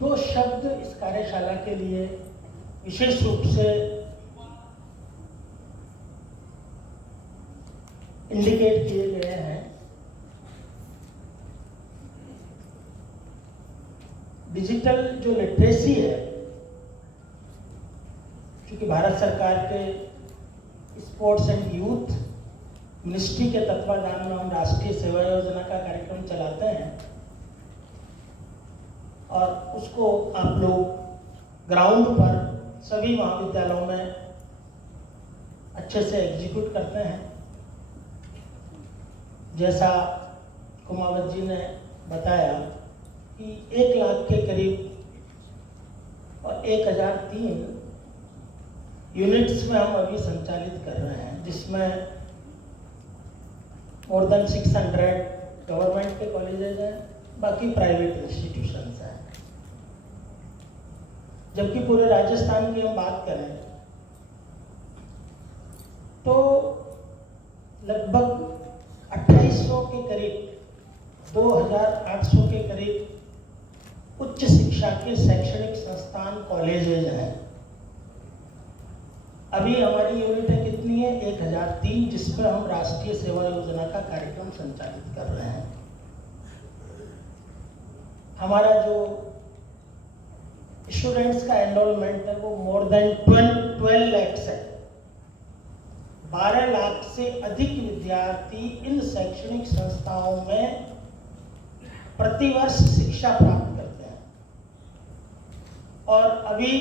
दो शब्द इस कार्यशाला के लिए विशेष रूप से इंडिकेट किए गए हैं। डिजिटल जो लिटरेसी है, क्योंकि भारत सरकार के स्पोर्ट्स एंड यूथ मिनिस्ट्री के तत्वाधान में हम राष्ट्रीय सेवा योजना का कार्यक्रम चलाते हैं और उसको आप लोग ग्राउंड पर सभी महाविद्यालयों में अच्छे से एग्जीक्यूट करते हैं। जैसा कुमावत जी ने बताया कि 1 लाख के करीब और 1003 यूनिट्स में हम अभी संचालित कर रहे हैं, जिसमें मोर देन 600 गवर्नमेंट के कॉलेजेस हैं, बाकी प्राइवेट इंस्टीट्यूशंस हैं। जबकि पूरे राजस्थान की हम बात करें तो लगभग 2800 के करीब 2800 के करीब उच्च शिक्षा के शैक्षणिक संस्थान कॉलेजेज हैं। अभी हमारी यूनिटें कितनी होती है 1003, जिस पर हम राष्ट्रीय सेवा योजना का कार्यक्रम संचालित कर रहे हैं। हमारा जो स्टूडेंट्स का एनरोलमेंट है वो मोर देन 12 लाख है। 12 लाख से अधिक विद्यार्थी इन शैक्षणिक संस्थाओं में प्रतिवर्ष शिक्षा प्राप्त करते हैं और अभी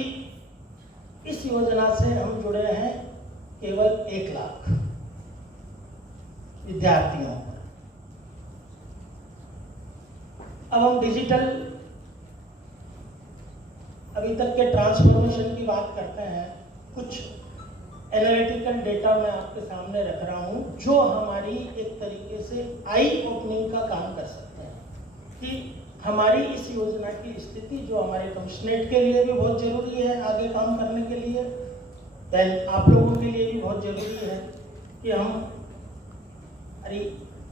इस योजना से हम जुड़े हैं केवल 1 लाख विद्यार्थियों। अब हम डिजिटल अभी तक के ट्रांसफॉर्मेशन की बात करते हैं। कुछ एनालिटिकल डेटा मैं आपके सामने रख रहा हूं जो हमारी एक तरीके से आई ओपनिंग का काम कर सकते हैं कि हमारी इस योजना की स्थिति जो हमारे कमिश्नरेट के लिए भी बहुत जरूरी है आगे काम करने के लिए, देन आप लोगों के लिए भी बहुत जरूरी है कि हमारी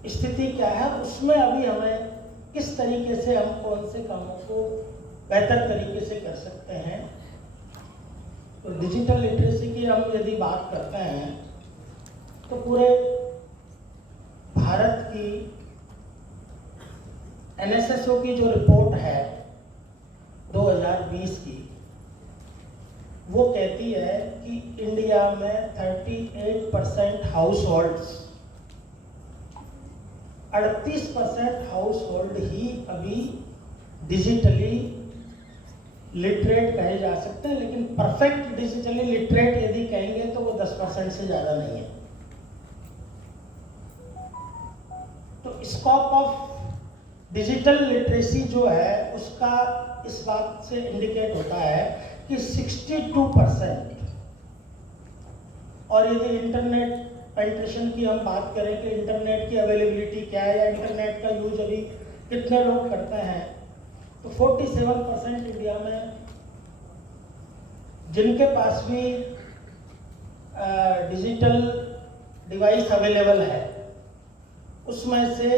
स्थिति क्या है, उसमें अभी हमें किस तरीके से हम कौन से कामों को बेहतर तरीके से कर सकते हैं। तो डिजिटल लिटरेसी की हम यदि बात करते हैं तो पूरे भारत की NSSO की जो रिपोर्ट है 2020 की, वो कहती है कि इंडिया में 38% हाउस होल्ड्स, 38% हाउस होल्ड ही अभी डिजिटली लिटरेट कहे जा सकते हैं, लेकिन परफेक्ट डिजिटली लिटरेट यदि कहेंगे तो वो 10% से ज़्यादा नहीं है। तो स्कोप ऑफ डिजिटल लिटरेसी जो है उसका इस बात से इंडिकेट होता है कि 62%, और यदि इंटरनेट पेनिट्रेशन की हम बात करें कि इंटरनेट की अवेलेबिलिटी क्या है या इंटरनेट का यूज अभी कितने लोग करते हैं, तो 47% इंडिया में जिनके पास भी डिजिटल डिवाइस अवेलेबल है उसमें से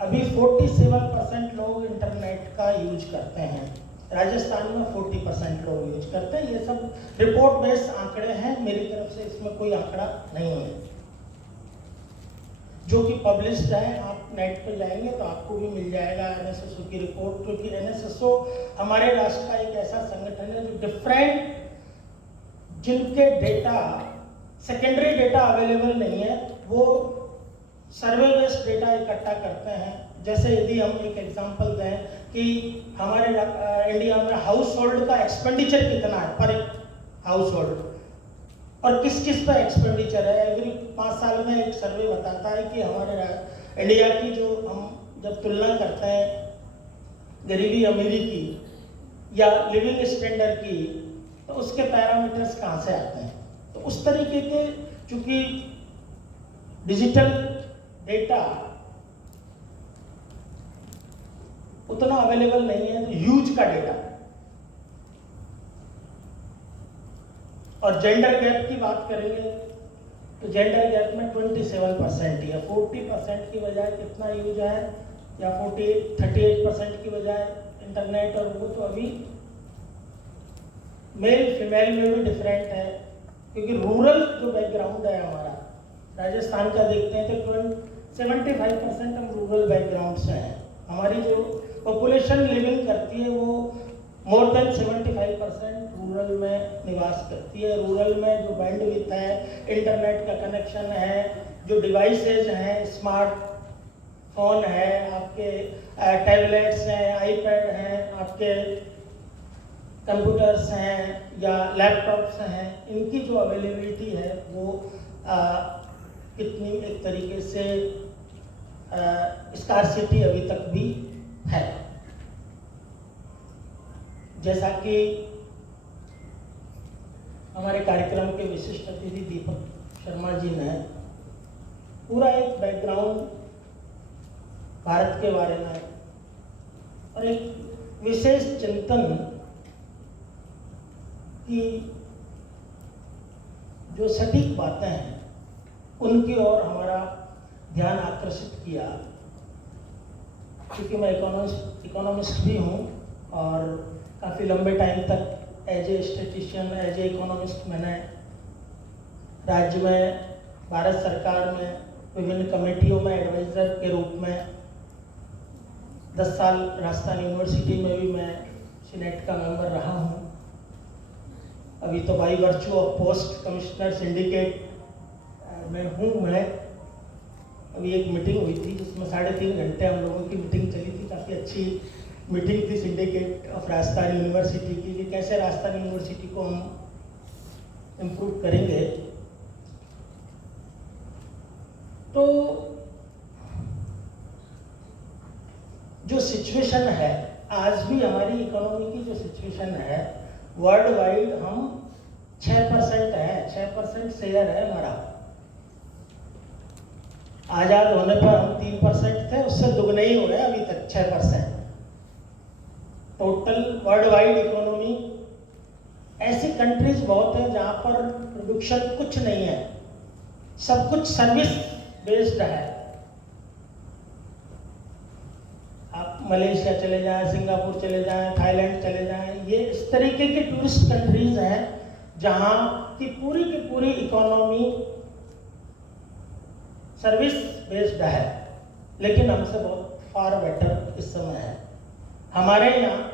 अभी 47% लोग इंटरनेट का यूज करते हैं। राजस्थान में 40% लोग यूज करते हैं। ये सब रिपोर्ट बेस्ड आंकड़े हैं, मेरी तरफ से इसमें कोई आंकड़ा नहीं है जो कि पब्लिश्ड है। आप नेट पे जाएंगे तो आपको भी मिल जाएगा NSSO की रिपोर्ट, क्योंकि NSSO हमारे राष्ट्र का एक ऐसा संगठन है जो डिफरेंट, जिनके डेटा सेकेंडरी डेटा अवेलेबल नहीं है, वो सर्वे बेस्ड डेटा इकट्ठा करते हैं। जैसे यदि हम एक एग्जांपल दें कि हमारे इंडिया में हाउस होल्ड का एक्सपेंडिचर कितना है पर हाउस होल्ड, और किस किस पर एक्सपेंडिचर है। एवरी 5 साल में एक सर्वे बताता है कि हमारे इंडिया की जो हम जब तुलना करते हैं गरीबी अमीरी की या लिविंग स्टैंडर्ड की, तो उसके पैरामीटर्स कहाँ से आते हैं। तो उस तरीके के चूंकि डिजिटल डेटा उतना अवेलेबल नहीं है, तो यूज का डेटा और जेंडर गैप की बात करेंगे तो जेंडर गैप में 27% या 40% की बजाय कितना यूज है, या 38% की बजाय इंटरनेट, और वो तो अभी मेल फीमेल में भी डिफरेंट है, क्योंकि रूरल जो बैकग्राउंड है हमारा राजस्थान का देखते हैं तो 75% हम रूरल बैकग्राउंड से हैं। हमारी जो पॉपुलेशन लिविंग करती है वो मोर देन 75% रूरल में निवास करती है। रूरल में जो बैंडविड्थ है, इंटरनेट का कनेक्शन है, जो डिवाइसेज हैं, स्मार्ट फोन है, आपके टैबलेट्स हैं, आईपैड हैं, आपके कंप्यूटर्स हैं या लैपटॉप्स हैं, इनकी जो अवेलेबिलिटी है वो कितनी एक तरीके से स्कार्सिटी अभी तक भी है। जैसा कि हमारे कार्यक्रम के विशिष्ट अतिथि दीपक शर्मा जी ने पूरा एक बैकग्राउंड भारत के बारे में और एक विशेष चिंतन की जो सटीक बातें हैं उनकी ओर हमारा ध्यान आकर्षित किया। क्योंकि मैं इकोनॉमिस्ट भी हूँ और काफ़ी लंबे टाइम तक as a statistician, as a economist मैंने राज्य में, भारत सरकार में विभिन्न कमेटियों में एडवाइज़र के रूप में, 10 साल राजस्थान यूनिवर्सिटी में भी मैं सीनेट का मेंबर रहा हूँ। अभी तो by virtue of post commissioner syndicate में हूँ मैं। अभी एक मीटिंग हुई थी जिसमें 3.5 घंटे हम लोगों की मीटिंग चली थी। काफ़ी अच्छी मीटिंग थी सिंडिकेट ऑफ राजस्थान यूनिवर्सिटी की, कि कैसे राजस्थान यूनिवर्सिटी को हम इम्प्रूव करेंगे। तो जो सिचुएशन है आज भी, हमारी इकोनॉमी की जो सिचुएशन है, वर्ल्ड वाइड हम 6% है, 6% शेयर है हमारा। आज़ाद होने पर हम 3% थे, उससे दुगने ही हो गए अभी तक 6%। टोटल वर्ल्ड वाइड इकोनॉमी, ऐसी कंट्रीज बहुत है जहाँ पर प्रोडक्शन कुछ नहीं है, सब कुछ सर्विस बेस्ड है। आप मलेशिया चले जाएं, सिंगापुर चले जाएं, थाईलैंड चले जाएं, ये इस तरीके की टूरिस्ट कंट्रीज हैं जहाँ की पूरी इकोनॉमी सर्विस बेस्ड है। लेकिन हमसे बहुत फार बेटर इस समय है। हमारे यहाँ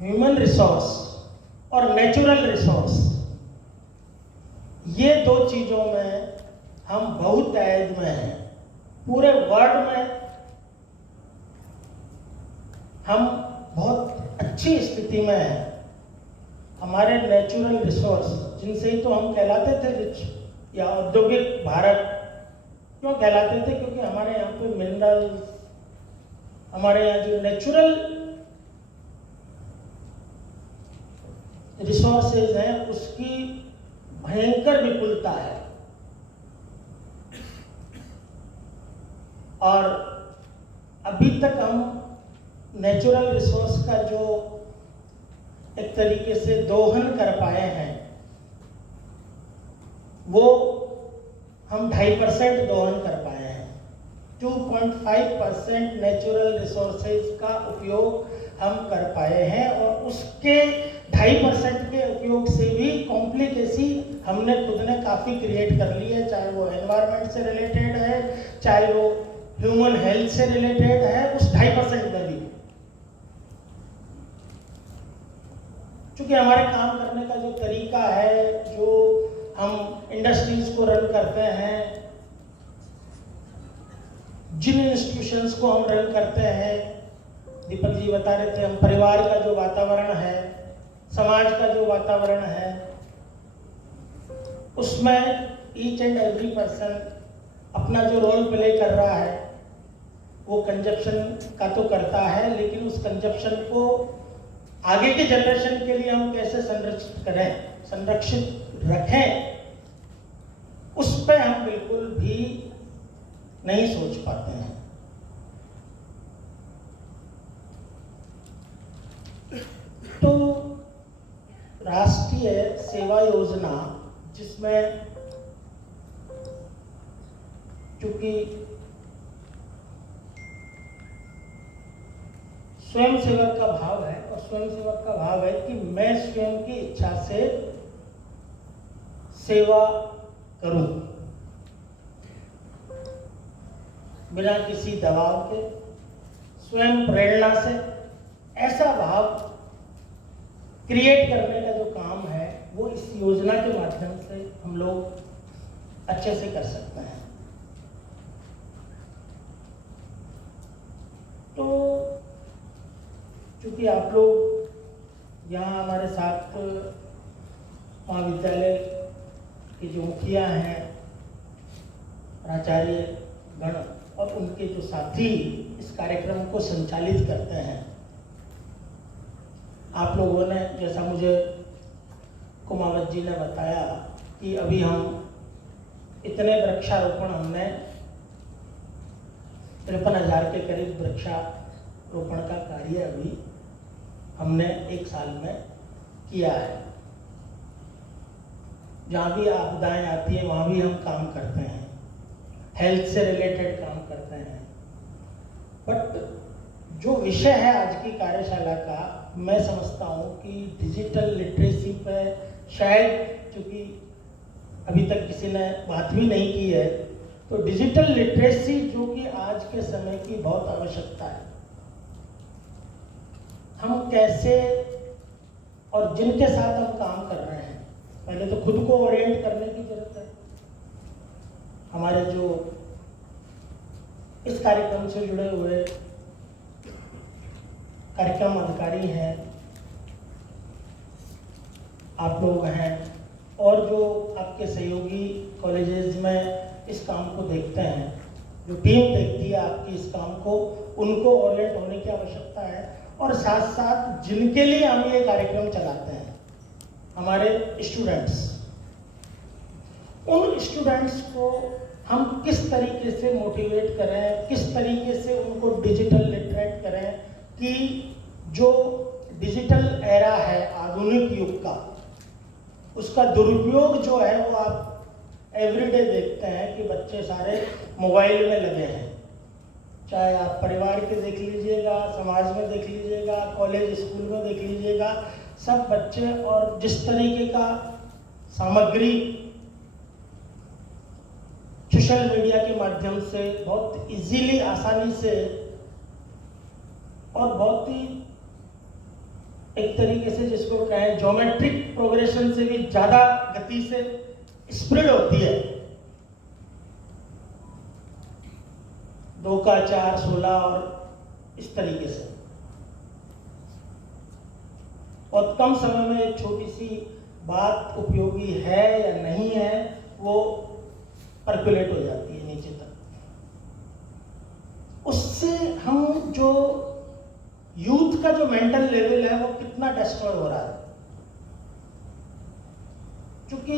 ह्यूमन रिसोर्स और नेचुरल रिसोर्स, ये 2 चीज़ों में हम बहुत एज में हैं। पूरे वर्ल्ड में हम बहुत अच्छी स्थिति में हैं। हमारे नेचुरल रिसोर्स, जिनसे ही तो हम कहलाते थे रिच या औद्योगिक भारत। क्यों कहलाते थे? क्योंकि हमारे यहाँ पे मिनरल्स, हमारे यहाँ जो नेचुरल रिसोर्सेज हैं उसकी भयंकर विपुलता है। और अभी तक हम नेचुरल रिसोर्स का जो एक तरीके से दोहन कर पाए हैं, वो हम 2.5% दोहन कर पाए हैं। 2.5% नेचुरल रिसोर्सेज का उपयोग हम कर पाए हैं, और उसके 2.5% के उपयोग से भी कॉम्प्लिकेसी हमने खुद ने काफ़ी क्रिएट कर ली है। चाहे वो एनवायरनमेंट से रिलेटेड है, चाहे वो ह्यूमन हेल्थ से रिलेटेड है, उस 2.5% में भी। क्योंकि हमारे काम करने का जो तरीका है, जो हम इंडस्ट्रीज को रन करते हैं, जिन इंस्टीट्यूशंस को हम रन करते हैं, दीपक जी बता रहे थे, हम परिवार का जो वातावरण है, समाज का जो वातावरण है, उसमें ईच एंड एवरी पर्सन अपना जो रोल प्ले कर रहा है, वो कंजप्शन का तो करता है, लेकिन उस कंजप्शन को आगे के जनरेशन के लिए हम कैसे संरक्षित करें, संरक्षित रखें, उस पर हम बिल्कुल भी नहीं सोच पाते हैं। तो राष्ट्रीय सेवा योजना, जिसमें चूंकि स्वयं सेवक का भाव है, और स्वयं सेवक का भाव है कि मैं स्वयं की इच्छा से सेवा करूं, बिना किसी दबाव के, स्वयं प्रेरणा से, ऐसा भाव क्रिएट करने का जो काम है, वो इस योजना के माध्यम से हम लोग अच्छे से कर सकते हैं। तो चूंकि आप लोग यहाँ हमारे साथ महाविद्यालय के जो मुखिया हैं, प्राचार्य गण और उनके जो साथी इस कार्यक्रम को संचालित करते हैं, आप लोगों ने, जैसा मुझे कुमावत जी ने बताया कि अभी हम इतने वृक्षारोपण, हमने 53,000 के करीब वृक्षारोपण का कार्य अभी हमने 1 साल में किया है। जहाँ भी आपदाएं आती हैं वहाँ भी हम काम करते हैं, हेल्थ से रिलेटेड काम करते हैं। बट जो विषय है आज की कार्यशाला का, मैं समझता हूँ कि डिजिटल लिटरेसी पे शायद, क्योंकि अभी तक किसी ने बात भी नहीं की है, तो डिजिटल लिटरेसी जो कि आज के समय की बहुत आवश्यकता है, हम कैसे और जिनके साथ हम काम कर रहे हैं, पहले तो खुद को ओरिएंट करने की जरूरत है। हमारे जो इस कार्यक्रम से जुड़े हुए कार्यक्रम अधिकारी हैं, आप लोग हैं, और जो आपके सहयोगी कॉलेजेस में इस काम को देखते हैं, जो टीम देखती है आपकी इस काम को, उनको ओरिएंट होने की आवश्यकता है। और साथ साथ जिनके लिए हम ये कार्यक्रम चलाते हैं, हमारे स्टूडेंट्स, उन स्टूडेंट्स को हम किस तरीके से मोटिवेट करें, किस तरीके से उनको डिजिटल लिटरेट करें कि जो डिजिटल एरा है आधुनिक युग का, उसका दुरुपयोग जो है वो आप एवरीडे देखते हैं कि बच्चे सारे मोबाइल में लगे हैं। चाहे आप परिवार के देख लीजिएगा, समाज में देख लीजिएगा, कॉलेज स्कूल में देख लीजिएगा, सब बच्चे और जिस तरीके का सामग्री सोशल मीडिया के माध्यम से बहुत इजीली, आसानी से और बहुत ही एक तरीके से जिसको कहें ज्योमेट्रिक प्रोग्रेशन से भी ज़्यादा गति से स्प्रेड होती है। 2 का 4, 16 और इस तरीके से, और कम समय में एक छोटी सी बात उपयोगी है या नहीं है वो पर्कुलेट हो जाती है नीचे तक। उससे हम जो यूथ का जो मेंटल लेवल है वो कितना डिस्ट्रॉय हो रहा है, क्योंकि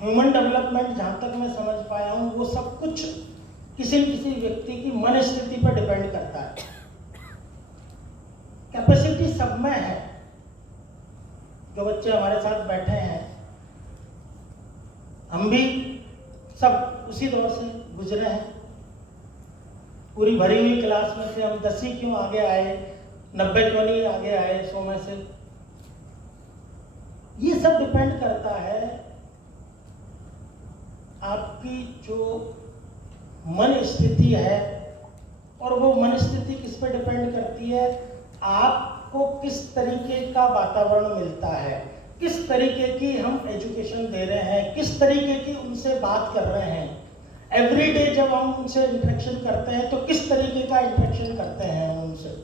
ह्यूमन डेवलपमेंट जहां तक मैं समझ पाया हूं वो सब कुछ किसी न किसी व्यक्ति की मन स्थिति पर डिपेंड करता है। कैपेसिटी सब में है। जो बच्चे हमारे साथ बैठे हैं, हम भी सब उसी दौर से गुजरे हैं। पूरी भरी हुई क्लास में से हम 10 ही क्यों आगे आए, 90 क्यों नहीं आगे आए 100 में से। ये सब डिपेंड करता है आपकी जो मन स्थिति है, और वो मन स्थिति किस पे डिपेंड करती है, आपको किस तरीके का वातावरण मिलता है, किस तरीके की हम एजुकेशन दे रहे हैं, किस तरीके की उनसे बात कर रहे हैं। एवरीडे जब हम उनसे इंटरेक्शन करते हैं तो किस तरीके का इंटरेक्शन करते हैं हम उनसे।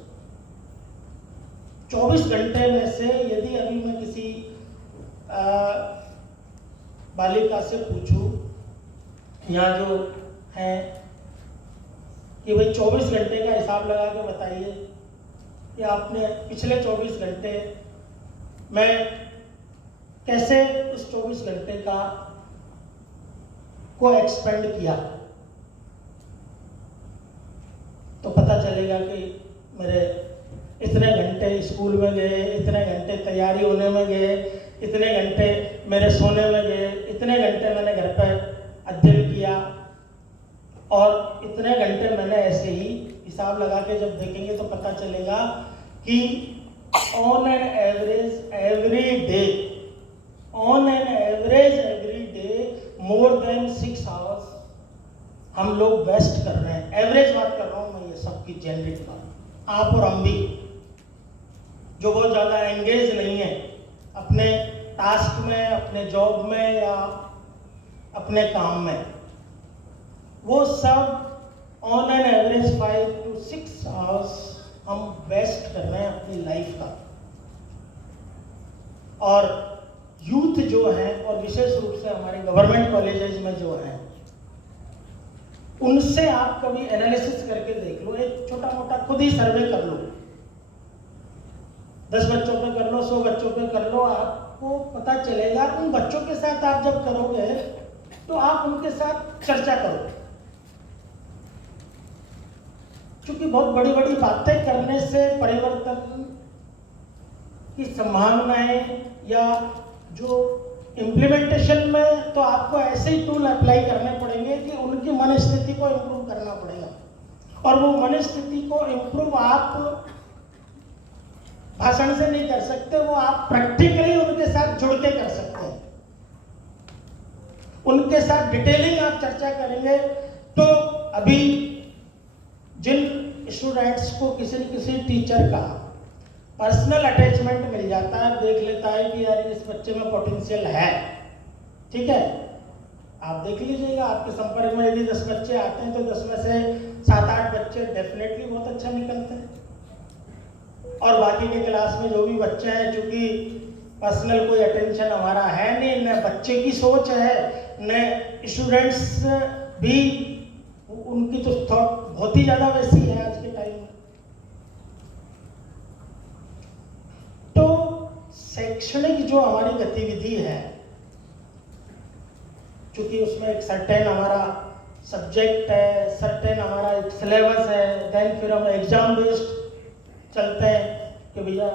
24 घंटे में से यदि अभी मैं किसी बालिका से पूछूं, यहाँ जो हैं, कि भाई 24 घंटे का हिसाब लगा के बताइए कि आपने पिछले 24 घंटे में कैसे उस 24 घंटे का को एक्सपेंड किया, तो पता चलेगा कि मेरे इतने घंटे स्कूल में गए, इतने घंटे तैयारी होने में गए, इतने घंटे मेरे सोने में गए, इतने घंटे मैंने घर पर अध्ययन किया, और इतने घंटे मैंने ऐसे ही हिसाब लगा के जब देखेंगे तो पता चलेगा कि on an average every day more than 6 hours हम लोग वेस्ट कर रहे हैं। एवरेज बात कर रहा हूँ मैं, ये सबकी जेनरिक बात। आप और हम भी जो बहुत ज़्यादा एंगेज नहीं है अपने टास्क में, अपने जॉब में या अपने काम में, वो सब on an average 5 to 6 hours हम वेस्ट कर रहे हैं अपनी लाइफ का। और यूथ जो है, और विशेष रूप से हमारे गवर्नमेंट कॉलेजेस में जो है, उनसे आप कभी एनालिसिस करके देख लो, एक छोटा मोटा खुद ही सर्वे कर लो, 10 बच्चों पे कर लो, 100 बच्चों पे कर लो, आपको पता चलेगा। उन बच्चों के साथ आप जब करोगे तो आप उनके साथ चर्चा करो, क्योंकि बहुत बड़ी बड़ी बातें करने से परिवर्तन की संभावनाएं, या जो इम्प्लीमेंटेशन में तो आपको ऐसे ही टूल अप्लाई करने पड़ेंगे कि उनकी मन स्थिति को इम्प्रूव करना पड़ेगा। और वो मन स्थिति को इम्प्रूव आप भाषण से नहीं कर सकते, वो आप प्रैक्टिकली उनके साथ जुड़ के कर सकते हैं। उनके साथ डिटेलिंग आप चर्चा करेंगे तो अभी जिन स्टूडेंट्स को किसी न किसी टीचर का पर्सनल अटैचमेंट मिल जाता है, देख लेता है कि यार इस बच्चे में पोटेंशियल है, ठीक है, आप देख लीजिएगा, आपके संपर्क में यदि 10 बच्चे आते हैं तो 10 में से 7-8 बच्चे डेफिनेटली बहुत अच्छा निकलते हैं। और बाकी के क्लास में जो भी बच्चे हैं, चूंकि पर्सनल कोई अटेंशन हमारा है नहीं, न बच्चे की सोच है, न स्टूडेंट्स भी, उनकी तो थॉट बहुत ही ज़्यादा वैसी है आज के टाइम में। तो शैक्षणिक जो हमारी गतिविधि है, चूंकि उसमें एक सर्टेन हमारा सब्जेक्ट है, सर्टेन हमारा एक सिलेबस है, देन फिर हम एग्जाम बेस्ड चलते हैं कि भैया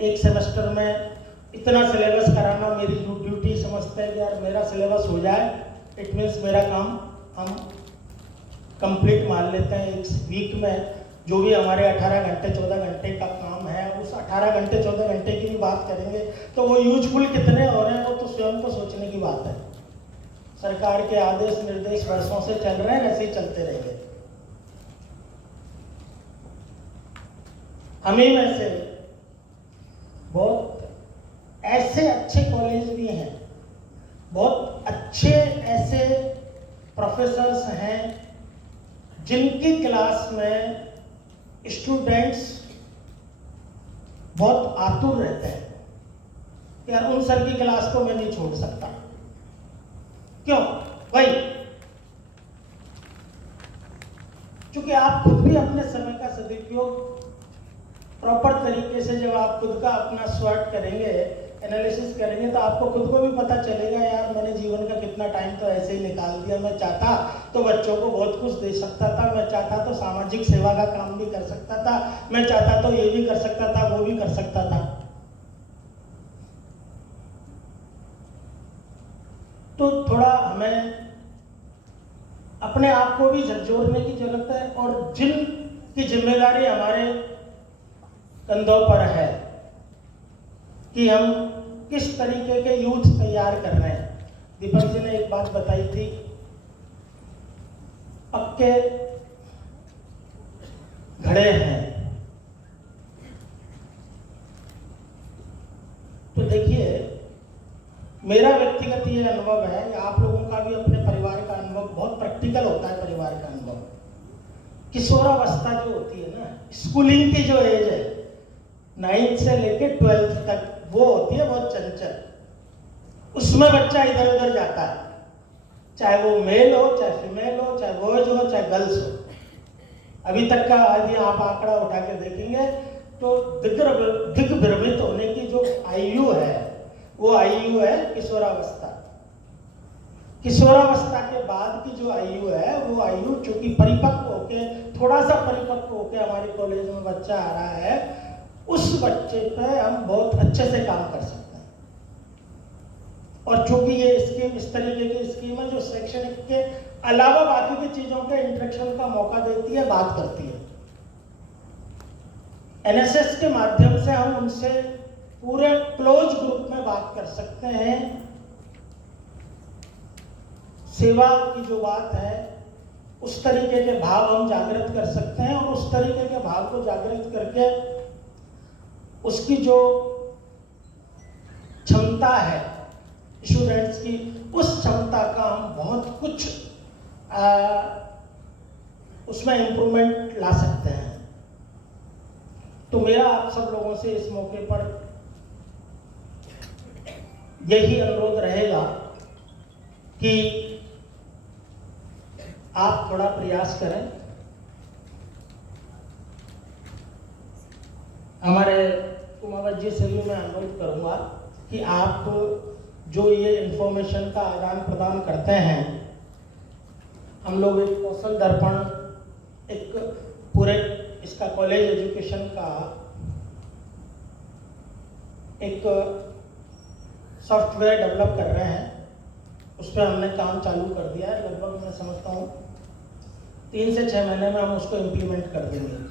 एक सेमेस्टर में इतना सिलेबस कराना मेरी ड्यूटी समझते हैं कि यार मेरा सिलेबस हो जाए, इट मीन्स मेरा काम हम कंप्लीट मान लेते हैं। एक वीक में जो भी हमारे 18 घंटे 14 घंटे का काम है, उस 18 घंटे 14 घंटे की भी बात करेंगे तो वो यूजफुल कितने हो रहे हैं वो तो स्वयं को सोचने की बात है। सरकार के आदेश निर्देश वर्षों से चल रहे हैं, ऐसे ही चलते रहेंगे। हमें में से बहुत ऐसे अच्छे कॉलेज भी हैं, बहुत अच्छे ऐसे प्रोफेसर्स हैं जिनकी क्लास में स्टूडेंट्स बहुत आतुर रहते हैं, यार उन सर की क्लास को मैं नहीं छोड़ सकता। क्यों भाई? क्योंकि आप खुद भी अपने समय का सदुपयोग प्रॉपर तरीके से, जब आप खुद का अपना स्वॉट करेंगे, एनालिसिस करेंगे, तो आपको खुद को भी पता चलेगा यार मैंने जीवन का कितना टाइम तो ऐसे ही निकाल दिया। मैं चाहता तो बच्चों को बहुत कुछ दे सकता था, मैं चाहता तो सामाजिक सेवा का काम भी कर सकता था, मैं चाहता तो ये भी कर सकता था, वो भी कर सकता था। तो थोड़ा हमें अपने आप को भी झकझोरने की जरूरत है, और जिन की जिम्मेदारी हमारे कंधों पर है कि हम किस तरीके के यूथ तैयार कर रहे हैं। दीपक जी ने एक बात बताई थी, पक्के घड़े हैं। तो देखिए, मेरा व्यक्तिगत ये अनुभव है, या आप लोगों का भी अपने परिवार का अनुभव बहुत प्रैक्टिकल होता है। परिवार का अनुभव, किशोरावस्था जो होती है ना, स्कूलिंग की जो एज है 9th से लेके 12th तक, वो होती है बहुत चंचल। उसमें बच्चा इधर उधर जाता है, चाहे वो मेल हो, चाहे फीमेल हो, चाहे बॉयज हो, चाहे गर्ल्स हो। अभी तक का यदि आप आंकड़ा उठा के देखेंगे तो दिग्भ्रमित होने की जो आयु है, वो आयु है किशोरावस्था। किशोरावस्था के बाद की जो आयु है, वो आयु चूंकि परिपक्व होके, थोड़ा सा परिपक्व होके हमारे कॉलेज में बच्चा आ रहा है, उस बच्चे पे हम बहुत अच्छे से काम कर सकते हैं। और चूंकि ये स्कीम इस तरीके की स्कीम है जो शैक्षणिक के अलावा बाकी की चीजों के इंटरेक्शन का मौका देती है, बात करती है। एनएसएस के माध्यम से हम उनसे पूरे क्लोज ग्रुप में बात कर सकते हैं। सेवा की जो बात है, उस तरीके के भाव हम जागृत कर सकते हैं, और उस तरीके के भाव को जागृत करके उसकी जो क्षमता है स्टूडेंट्स की, उस क्षमता का हम बहुत कुछ उसमें इंप्रूवमेंट ला सकते हैं। तो मेरा आप सब लोगों से इस मौके पर यही अनुरोध रहेगा कि आप थोड़ा प्रयास करें। हमारे कुमावत जी से भी मैं अनुरोध करूंगा कि आप जो ये इंफॉर्मेशन का आदान प्रदान करते हैं, हम लोग एक कौशल दर्पण, एक पूरे इसका कॉलेज एजुकेशन का एक सॉफ्टवेयर डेवलप कर रहे हैं। उस पर हमने काम चालू कर दिया है। लगभग मैं समझता हूँ 3 से 6 महीने में हम उसको इम्प्लीमेंट कर देंगे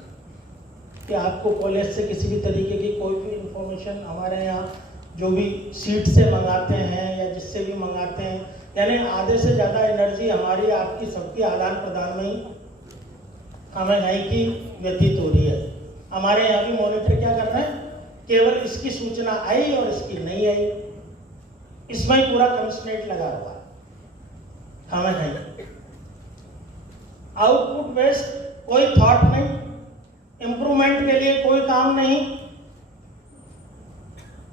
कि आपको कॉलेज से किसी भी तरीके की कोई भी इंफॉर्मेशन, हमारे यहाँ जो भी सीट से मंगाते हैं या जिससे भी मंगाते हैं, यानी आधे से ज़्यादा एनर्जी हमारी आपकी सबकी आदान प्रदान में ही हमें नहीं की व्यतीत हो रही है। हमारे यहाँ भी मॉनिटर क्या कर रहे हैं, केवल इसकी सूचना आई और इसकी नहीं आई, इसमें ही पूरा कंस्ट्रेंट लगा हुआ है। हमें नहीं आउटपुट बेस्ड कोई थॉट नहीं, इम्प्रूवमेंट के लिए कोई काम नहीं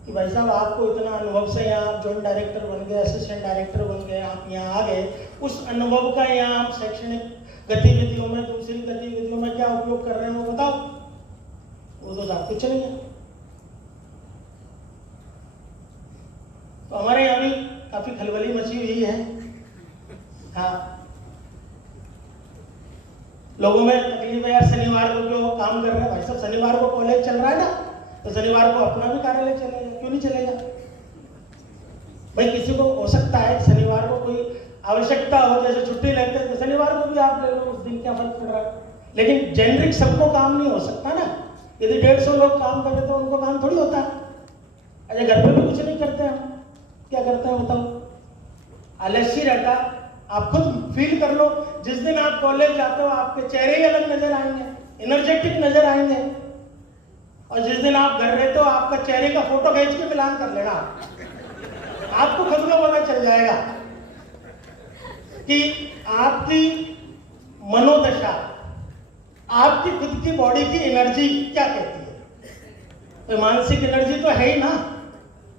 कि भाई साहब आपको इतना अनुभव से यहाँ आप जॉइंट डायरेक्टर बन गए, असिस्टेंट डायरेक्टर बन गए, आप यहाँ आ गए, उस अनुभव का यहाँ हम शैक्षणिक गतिविधियों में, दूसरी गतिविधियों में क्या उपयोग कर रहे हैं वो बताओ। वो तो साहब कुछ नहीं है। तो हमारे यहाँ भी काफी खलबली मची हुई है। हाँ, लोगों में तकलीफ है यार, शनिवार को क्यों काम कर रहे हैं। भाई साहब शनिवार को कॉलेज चल रहा है ना, तो शनिवार को अपना भी कार्यालय चलेगा, क्यों नहीं चलेगा। भाई किसी को हो सकता है शनिवार को कोई आवश्यकता हो, जैसे छुट्टी लेते हैं तो शनिवार को भी आप ले लो, उस दिन क्या फर्क पड़ रहा है। लेकिन जेनरिक सबको काम नहीं हो सकता ना। यदि 150 लोग काम कर रहे तो उनको काम थोड़ी होता है। अच्छा घर पे भी कुछ नहीं करते हम, क्या करते हैं बताओ, आलस्य रहता। आप खुद फील कर लो, जिस दिन आप कॉलेज जाते हो आपके चेहरे ही अलग नजर आएंगे, एनर्जेटिक नजर आएंगे, और जिस दिन आप घर रहते हो आपका चेहरे का फोटो खींच के मिलान कर लेना, आपको खुद को पता चल जाएगा कि आपकी मनोदशा, आपकी खुद की बॉडी की एनर्जी क्या कहती है। तो मानसिक एनर्जी तो है ही ना,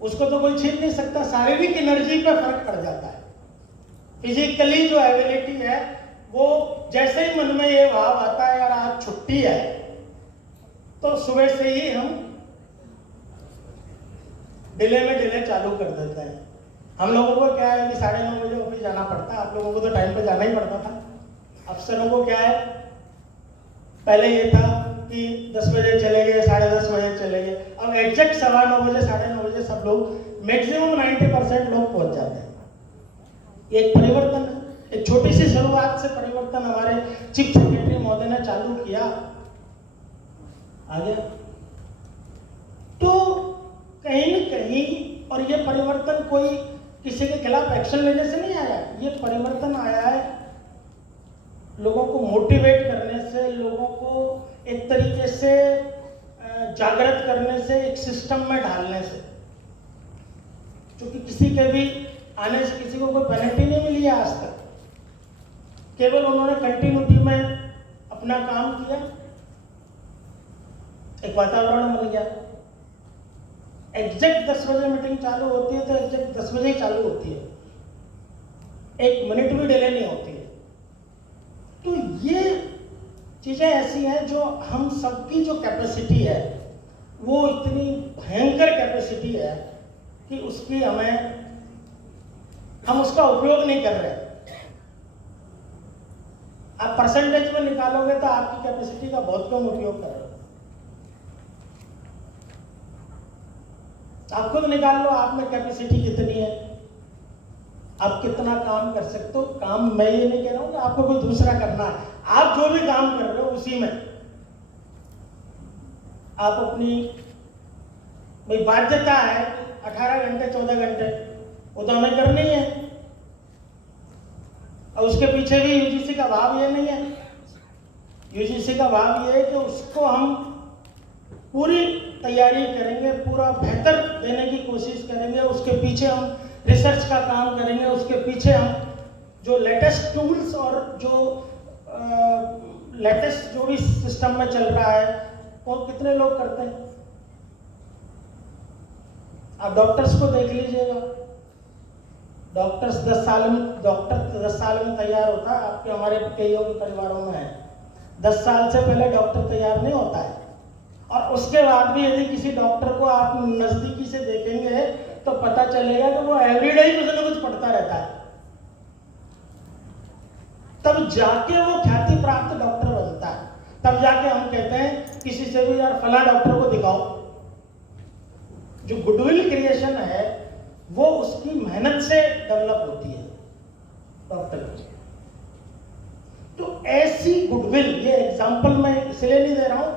उसको तो कोई छीन नहीं सकता। शारीरिक एनर्जी पे फर्क पड़ जाता है। फिजिकली जो एबिलिटी है वो जैसे ही मन में ये भाव आता है यार आज छुट्टी है, तो सुबह से ही हम डिले में डिले चालू कर देते हैं। हम लोगों को क्या है कि 9:30 बजे ऑफिस जाना पड़ता है, आप लोगों को तो टाइम पे जाना ही पड़ता था। अफसरों को क्या है, पहले ये था कि 10 बजे चले गए, 10:30 बजे चले गए, अब एग्जैक्ट 9:15 बजे 9:30 बजे सब लोग मैक्सिमम 90% लोग पहुंच जाते हैं। एक परिवर्तन, एक छोटी सी शुरुआत से परिवर्तन हमारे चीफ सेक्रेटरी महोदय ने चालू किया, आ गया। तो कहीं न कहीं, और ये परिवर्तन कोई किसी के खिलाफ एक्शन लेने से नहीं आया, ये परिवर्तन आया है लोगों को मोटिवेट करने से, लोगों को एक तरीके से जागृत करने से, एक सिस्टम में ढालने से। क्योंकि किसी के भी आने से किसी को कोई पेनल्टी नहीं मिली है आज तक, केवल उन्होंने कंटिन्यूटी में अपना काम किया, एक वातावरण बन गया। एग्जैक्ट 10 बजे मीटिंग चालू होती है तो एग्जैक्ट 10 बजे ही चालू होती है, 1 मिनट भी डिले नहीं होती है। तो ये चीजें ऐसी हैं जो हम सबकी जो कैपेसिटी है वो इतनी भयंकर कैपेसिटी है कि उसकी हम उसका उपयोग नहीं कर रहे। आप परसेंटेज में निकालोगे तो आपकी कैपेसिटी का बहुत कम उपयोग कर रहे हो। आप खुद निकाल लो आप में कैपेसिटी कितनी है, आप कितना काम कर सकते हो। काम मैं ये नहीं कह रहा हूं कि आपको कोई दूसरा करना है, आप जो भी काम कर रहे हो उसी में आप अपनी भाई बाध्यता है 18 घंटे 14 घंटे वो तो हमें करनी है। और उसके पीछे भी यूजीसी का भाव ये नहीं है, यूजीसी का भाव ये है कि उसको हम पूरी तैयारी करेंगे, पूरा बेहतर देने की कोशिश करेंगे, उसके पीछे हम रिसर्च का काम करेंगे, उसके पीछे हम जो लेटेस्ट टूल्स और जो लेटेस्ट जो भी सिस्टम में चल रहा है वो कितने लोग करते हैं। आप डॉक्टर्स को देख लीजिएगा, डॉक्टर 10 साल में तैयार होता है। आपके हमारे कईयों के परिवारों में है 10 साल से पहले डॉक्टर तैयार नहीं होता है, और उसके बाद भी यदि किसी डॉक्टर को आप नजदीकी से देखेंगे तो पता चलेगा कि वो एवरीडे ही कुछ ना कुछ पढ़ता रहता है, तब जाके वो ख्याति प्राप्त डॉक्टर बनता है। तब जाके हम कहते हैं किसी से भी यार फला डॉक्टर को दिखाओ। जो गुडविल क्रिएशन है वो उसकी मेहनत से डेवलप होती है डॉक्टर की। तो ऐसी गुडविल, ये एग्जांपल मैं इसलिए नहीं दे रहा हूं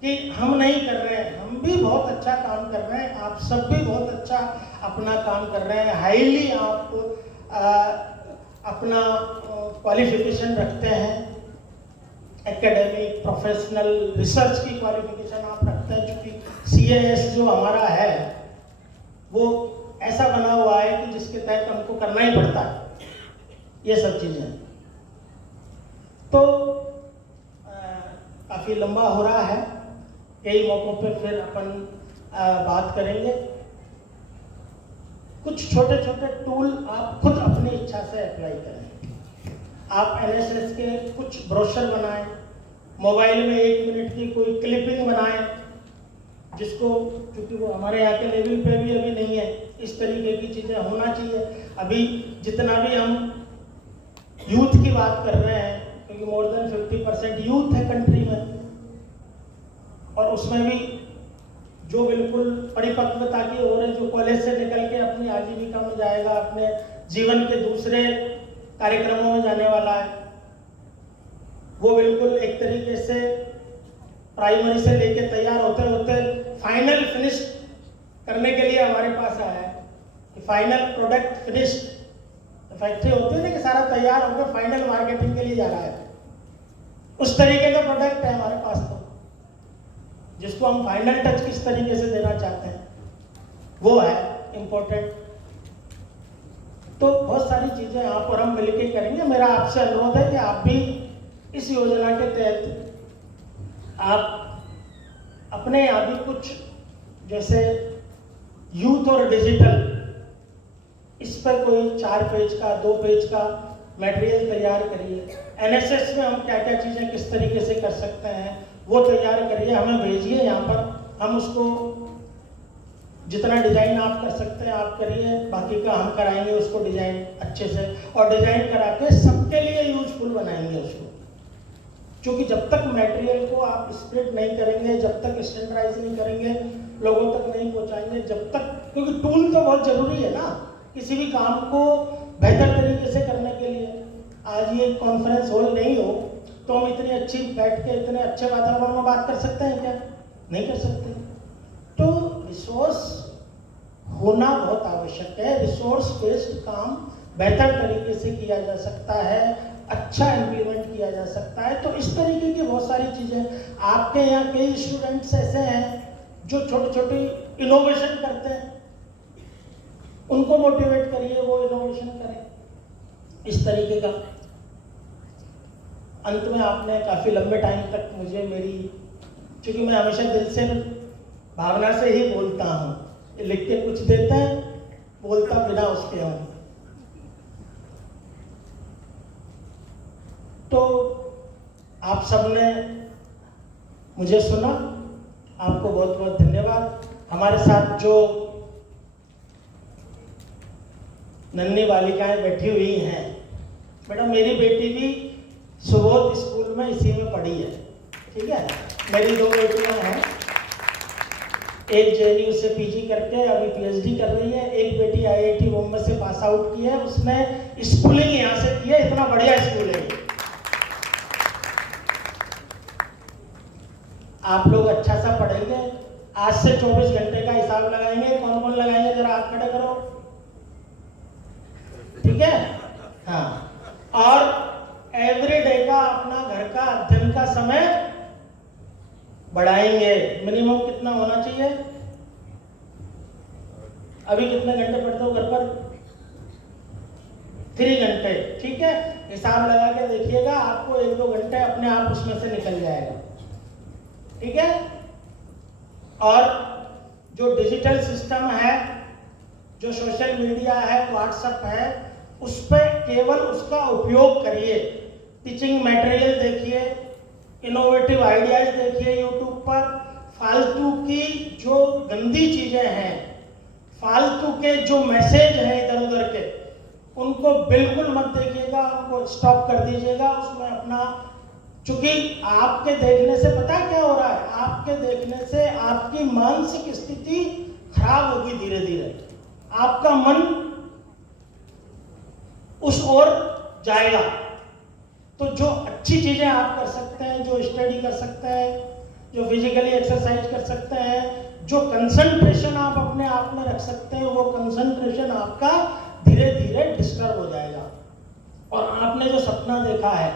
कि हम नहीं कर रहे हैं, हम भी बहुत अच्छा काम कर रहे हैं, आप सब भी बहुत अच्छा अपना काम कर रहे हैं, हाईली आप अपना क्वालिफिकेशन रखते हैं, एकेडमिक, प्रोफेशनल, रिसर्च की क्वालिफिकेशन आप रखते हैं, क्योंकि CAS जो हमारा है वो ऐसा बना हुआ है कि जिसके तहत हमको करना ही पड़ता है ये सब चीज़ें। तो काफ़ी लंबा हो रहा है, कई मौक़ों पे फिर अपन बात करेंगे। कुछ छोटे छोटे टूल आप खुद अपनी इच्छा से अप्लाई करें। आप NSS के कुछ ब्रोशर बनाएं, मोबाइल में 1 मिनट की कोई क्लिपिंग बनाएं, जिसको, क्योंकि वो हमारे यहाँ के लेवल पे भी अभी नहीं है, इस तरीके की चीज़ें होना चाहिए। अभी जितना भी हम यूथ की बात कर रहे हैं, क्योंकि मोर देन 50% यूथ है कंट्री में, और उसमें भी जो बिल्कुल परिपक्वता की ओर है, जो कॉलेज से निकल के अपनी आजीविका में जाएगा, अपने जीवन के दूसरे कार्यक्रमों में जाने वाला है, वो बिल्कुल एक तरीके से प्राइमरी से लेके तैयार होते होते फाइनल फिनिश करने के लिए हमारे पास आया है कि फाइनल प्रोडक्ट फिनिश्ड, फैक्ट्री होती है ना कि सारा तैयार होकर फाइनल मार्केटिंग के लिए जा रहा है, उस तरीके का प्रोडक्ट है हमारे पास, तो जिसको हम फाइनल टच किस तरीके से देना चाहते हैं वो है इम्पोर्टेंट। तो बहुत सारी चीज़ें यहाँ पर हम मिलकर करेंगे। मेरा आपसे अनुरोध है कि आप भी इस योजना के तहत आप अपने यहाँ भी कुछ, जैसे यूथ और डिजिटल, इस पर कोई 4 पेज का 2 पेज का मटेरियल तैयार करिए। NSS में हम क्या क्या चीज़ें किस तरीके से कर सकते हैं वो तैयार करिए, हमें भेजिए यहाँ पर, हम उसको जितना डिज़ाइन आप कर सकते हैं आप करिए, बाकी का हम कराएंगे उसको डिज़ाइन अच्छे से, और डिज़ाइन करा के सबके लिए यूजफुल बनाएंगे उसको। क्योंकि जब तक मटेरियल को आप स्प्रेड नहीं करेंगे, जब तक स्टैंडर्डाइज नहीं करेंगे, लोगों तक नहीं पहुँचाएंगे, जब तक, क्योंकि टूल तो बहुत ज़रूरी है ना किसी भी काम को बेहतर तरीके से करने के लिए। आज ये कॉन्फ्रेंस हॉल नहीं हो तो हम इतनी अच्छी बैठ के इतने अच्छे वातावरण में बात कर सकते हैं क्या? नहीं कर सकते। तो रिसोर्स होना बहुत आवश्यक है। रिसोर्स बेस्ड काम बेहतर तरीके से किया जा सकता है, अच्छा इम्प्लीमेंट किया जा सकता है। तो इस तरीके की बहुत सारी चीज़ें आपके यहाँ कई स्टूडेंट्स ऐसे हैं जो छोटी छोटी इनोवेशन करते हैं, उनको मोटिवेट करिए वो इनोवेशन करें इस तरीके का। अंत में आपने काफ़ी लंबे टाइम तक मुझे मेरी, क्योंकि मैं हमेशा दिल से भावना से ही बोलता हूँ, लिख के कुछ देते हैं, बोलता बिना उसके हूँ। तो आप सबने मुझे सुना, आपको बहुत बहुत धन्यवाद। हमारे साथ जो नन्ही बालिकाएं बैठी हुई हैं, मैडम मेरी बेटी भी सुबोध स्कूल में इसी में पढ़ी है, ठीक है। मेरी 2 बेटियां हैं, एक JNU से PG करके अभी PhD कर रही है, एक बेटी IIT बॉम्बे से पास आउट की है, उसने स्कूलिंग यहाँ से की है, इतना बढ़िया स्कूल है। आप लोग अच्छा सा पढ़ेंगे, आज से 24 घंटे का हिसाब लगाएंगे, कौन कौन लगाएंगे जरा आप खड़े करो, ठीक है। हाँ, और एवरी डे का अपना घर का अध्ययन का समय बढ़ाएंगे। मिनिमम कितना होना चाहिए? अभी कितने घंटे पढ़ते हो घर पर? 3 घंटे, ठीक है। हिसाब लगा के देखिएगा, आपको 1-2 घंटे अपने आप उसमें से निकल जाएगा, ठीक है। और जो डिजिटल सिस्टम है, जो सोशल मीडिया है, व्हाट्सएप है, उस पर केवल उसका उपयोग करिए। टीचिंग मटेरियल देखिए, इनोवेटिव आइडियाज देखिए यूट्यूब पर। फालतू की जो गंदी चीज़ें हैं, फालतू के जो मैसेज हैं इधर उधर के, उनको बिल्कुल मत देखिएगा, उनको स्टॉप कर दीजिएगा। उसमें अपना, चूंकि आपके देखने से पता क्या हो रहा है, आपके देखने से आपकी मानसिक स्थिति खराब होगी धीरे धीरे, आपका मन उस ओर जाएगा। तो जो अच्छी चीज़ें आप कर सकते हैं, जो स्टडी कर सकते हैं, जो फिजिकली एक्सरसाइज कर सकते हैं, जो कंसंट्रेशन आप अपने आप में रख सकते हैं, वो कंसंट्रेशन आपका धीरे धीरे डिस्टर्ब हो आपने जो सपना देखा है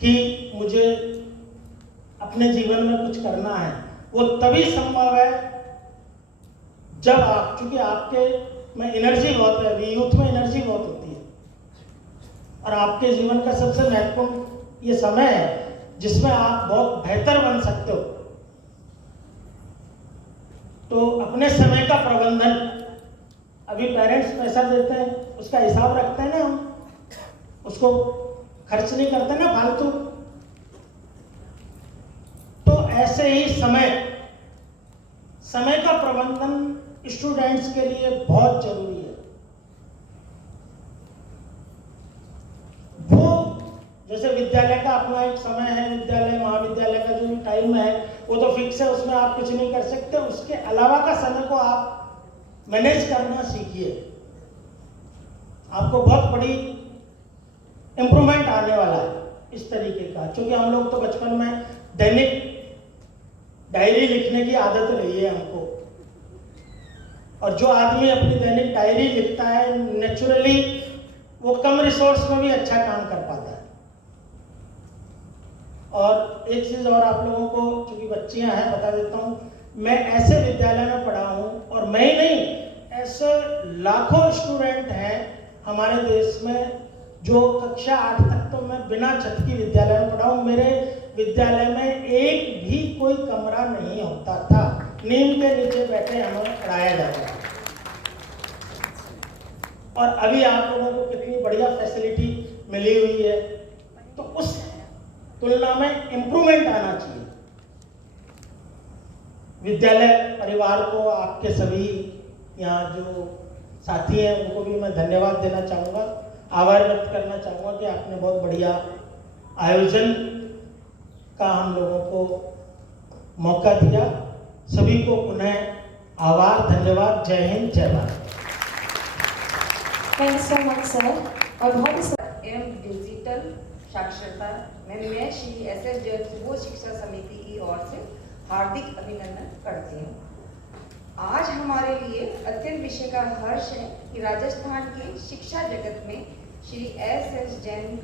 कि मुझे अपने जीवन में कुछ करना है, वो तभी संभव है जब आप, चूंकि आपके में एनर्जी बहुत है, अभी यूथ में एनर्जी बहुत होती है, और आपके जीवन का सबसे महत्वपूर्ण ये समय है जिसमें आप बहुत बेहतर बन सकते हो। तो अपने समय का प्रबंधन, अभी पेरेंट्स पैसा देते हैं उसका हिसाब रखते हैं ना, हम उसको खर्च नहीं करते ना फालतू। तो ऐसे ही समय का प्रबंधन स्टूडेंट्स के लिए बहुत जरूरी है। वो जैसे विद्यालय का अपना एक समय है, विद्यालय महाविद्यालय का जो टाइम है वो तो फिक्स है, उसमें आप कुछ नहीं कर सकते। उसके अलावा का समय को आप मैनेज करना सीखिए, आपको बहुत बड़ी इंप्रूवमेंट आने वाला है इस तरीके का। क्योंकि हम लोग तो बचपन में दैनिक डायरी लिखने की आदत रही है हमको, और जो आदमी अपनी दैनिक डायरी लिखता है नेचुरली वो कम रिसोर्स में भी अच्छा काम कर पाता है। और एक चीज़ और आप लोगों को, क्योंकि बच्चियां हैं, बता देता हूँ, मैं ऐसे विद्यालय में पढ़ा हूँ, और मैं ही नहीं, ऐसे लाखों स्टूडेंट हैं हमारे देश में जो कक्षा 8 तक तो मैं बिना छत की विद्यालय में पढ़ा हूँ। मेरे विद्यालय में एक भी कोई कमरा नहीं होता था, नीम के नीचे बैठे हमें पढ़ाया जाता था। और अभी आप लोगों को कितनी बढ़िया फैसिलिटी मिली हुई है, तो उस तुलना में इम्प्रूवमेंट आना चाहिए। विद्यालय परिवार को, आपके सभी यहाँ जो साथी हैं उनको भी मैं धन्यवाद देना चाहूँगा, आभार व्यक्त करना चाहूँगा कि आपने बहुत बढ़िया आयोजन का हम लोगों को मौका दिया। सभी को पुनः आभार, धन्यवाद, जय हिंद, जय Bharat. Thank so much sir. और बहुत एवं डिजिटल साक्षरता में मैं श्री SS जैन सुबोध शिक्षा समिति की ओर से हार्दिक अभिनंदन करती हूँ। आज हमारे लिए अत्यंत विषय का हर्ष है कि राजस्थान की शिक्षा जगत में श्री SS जैन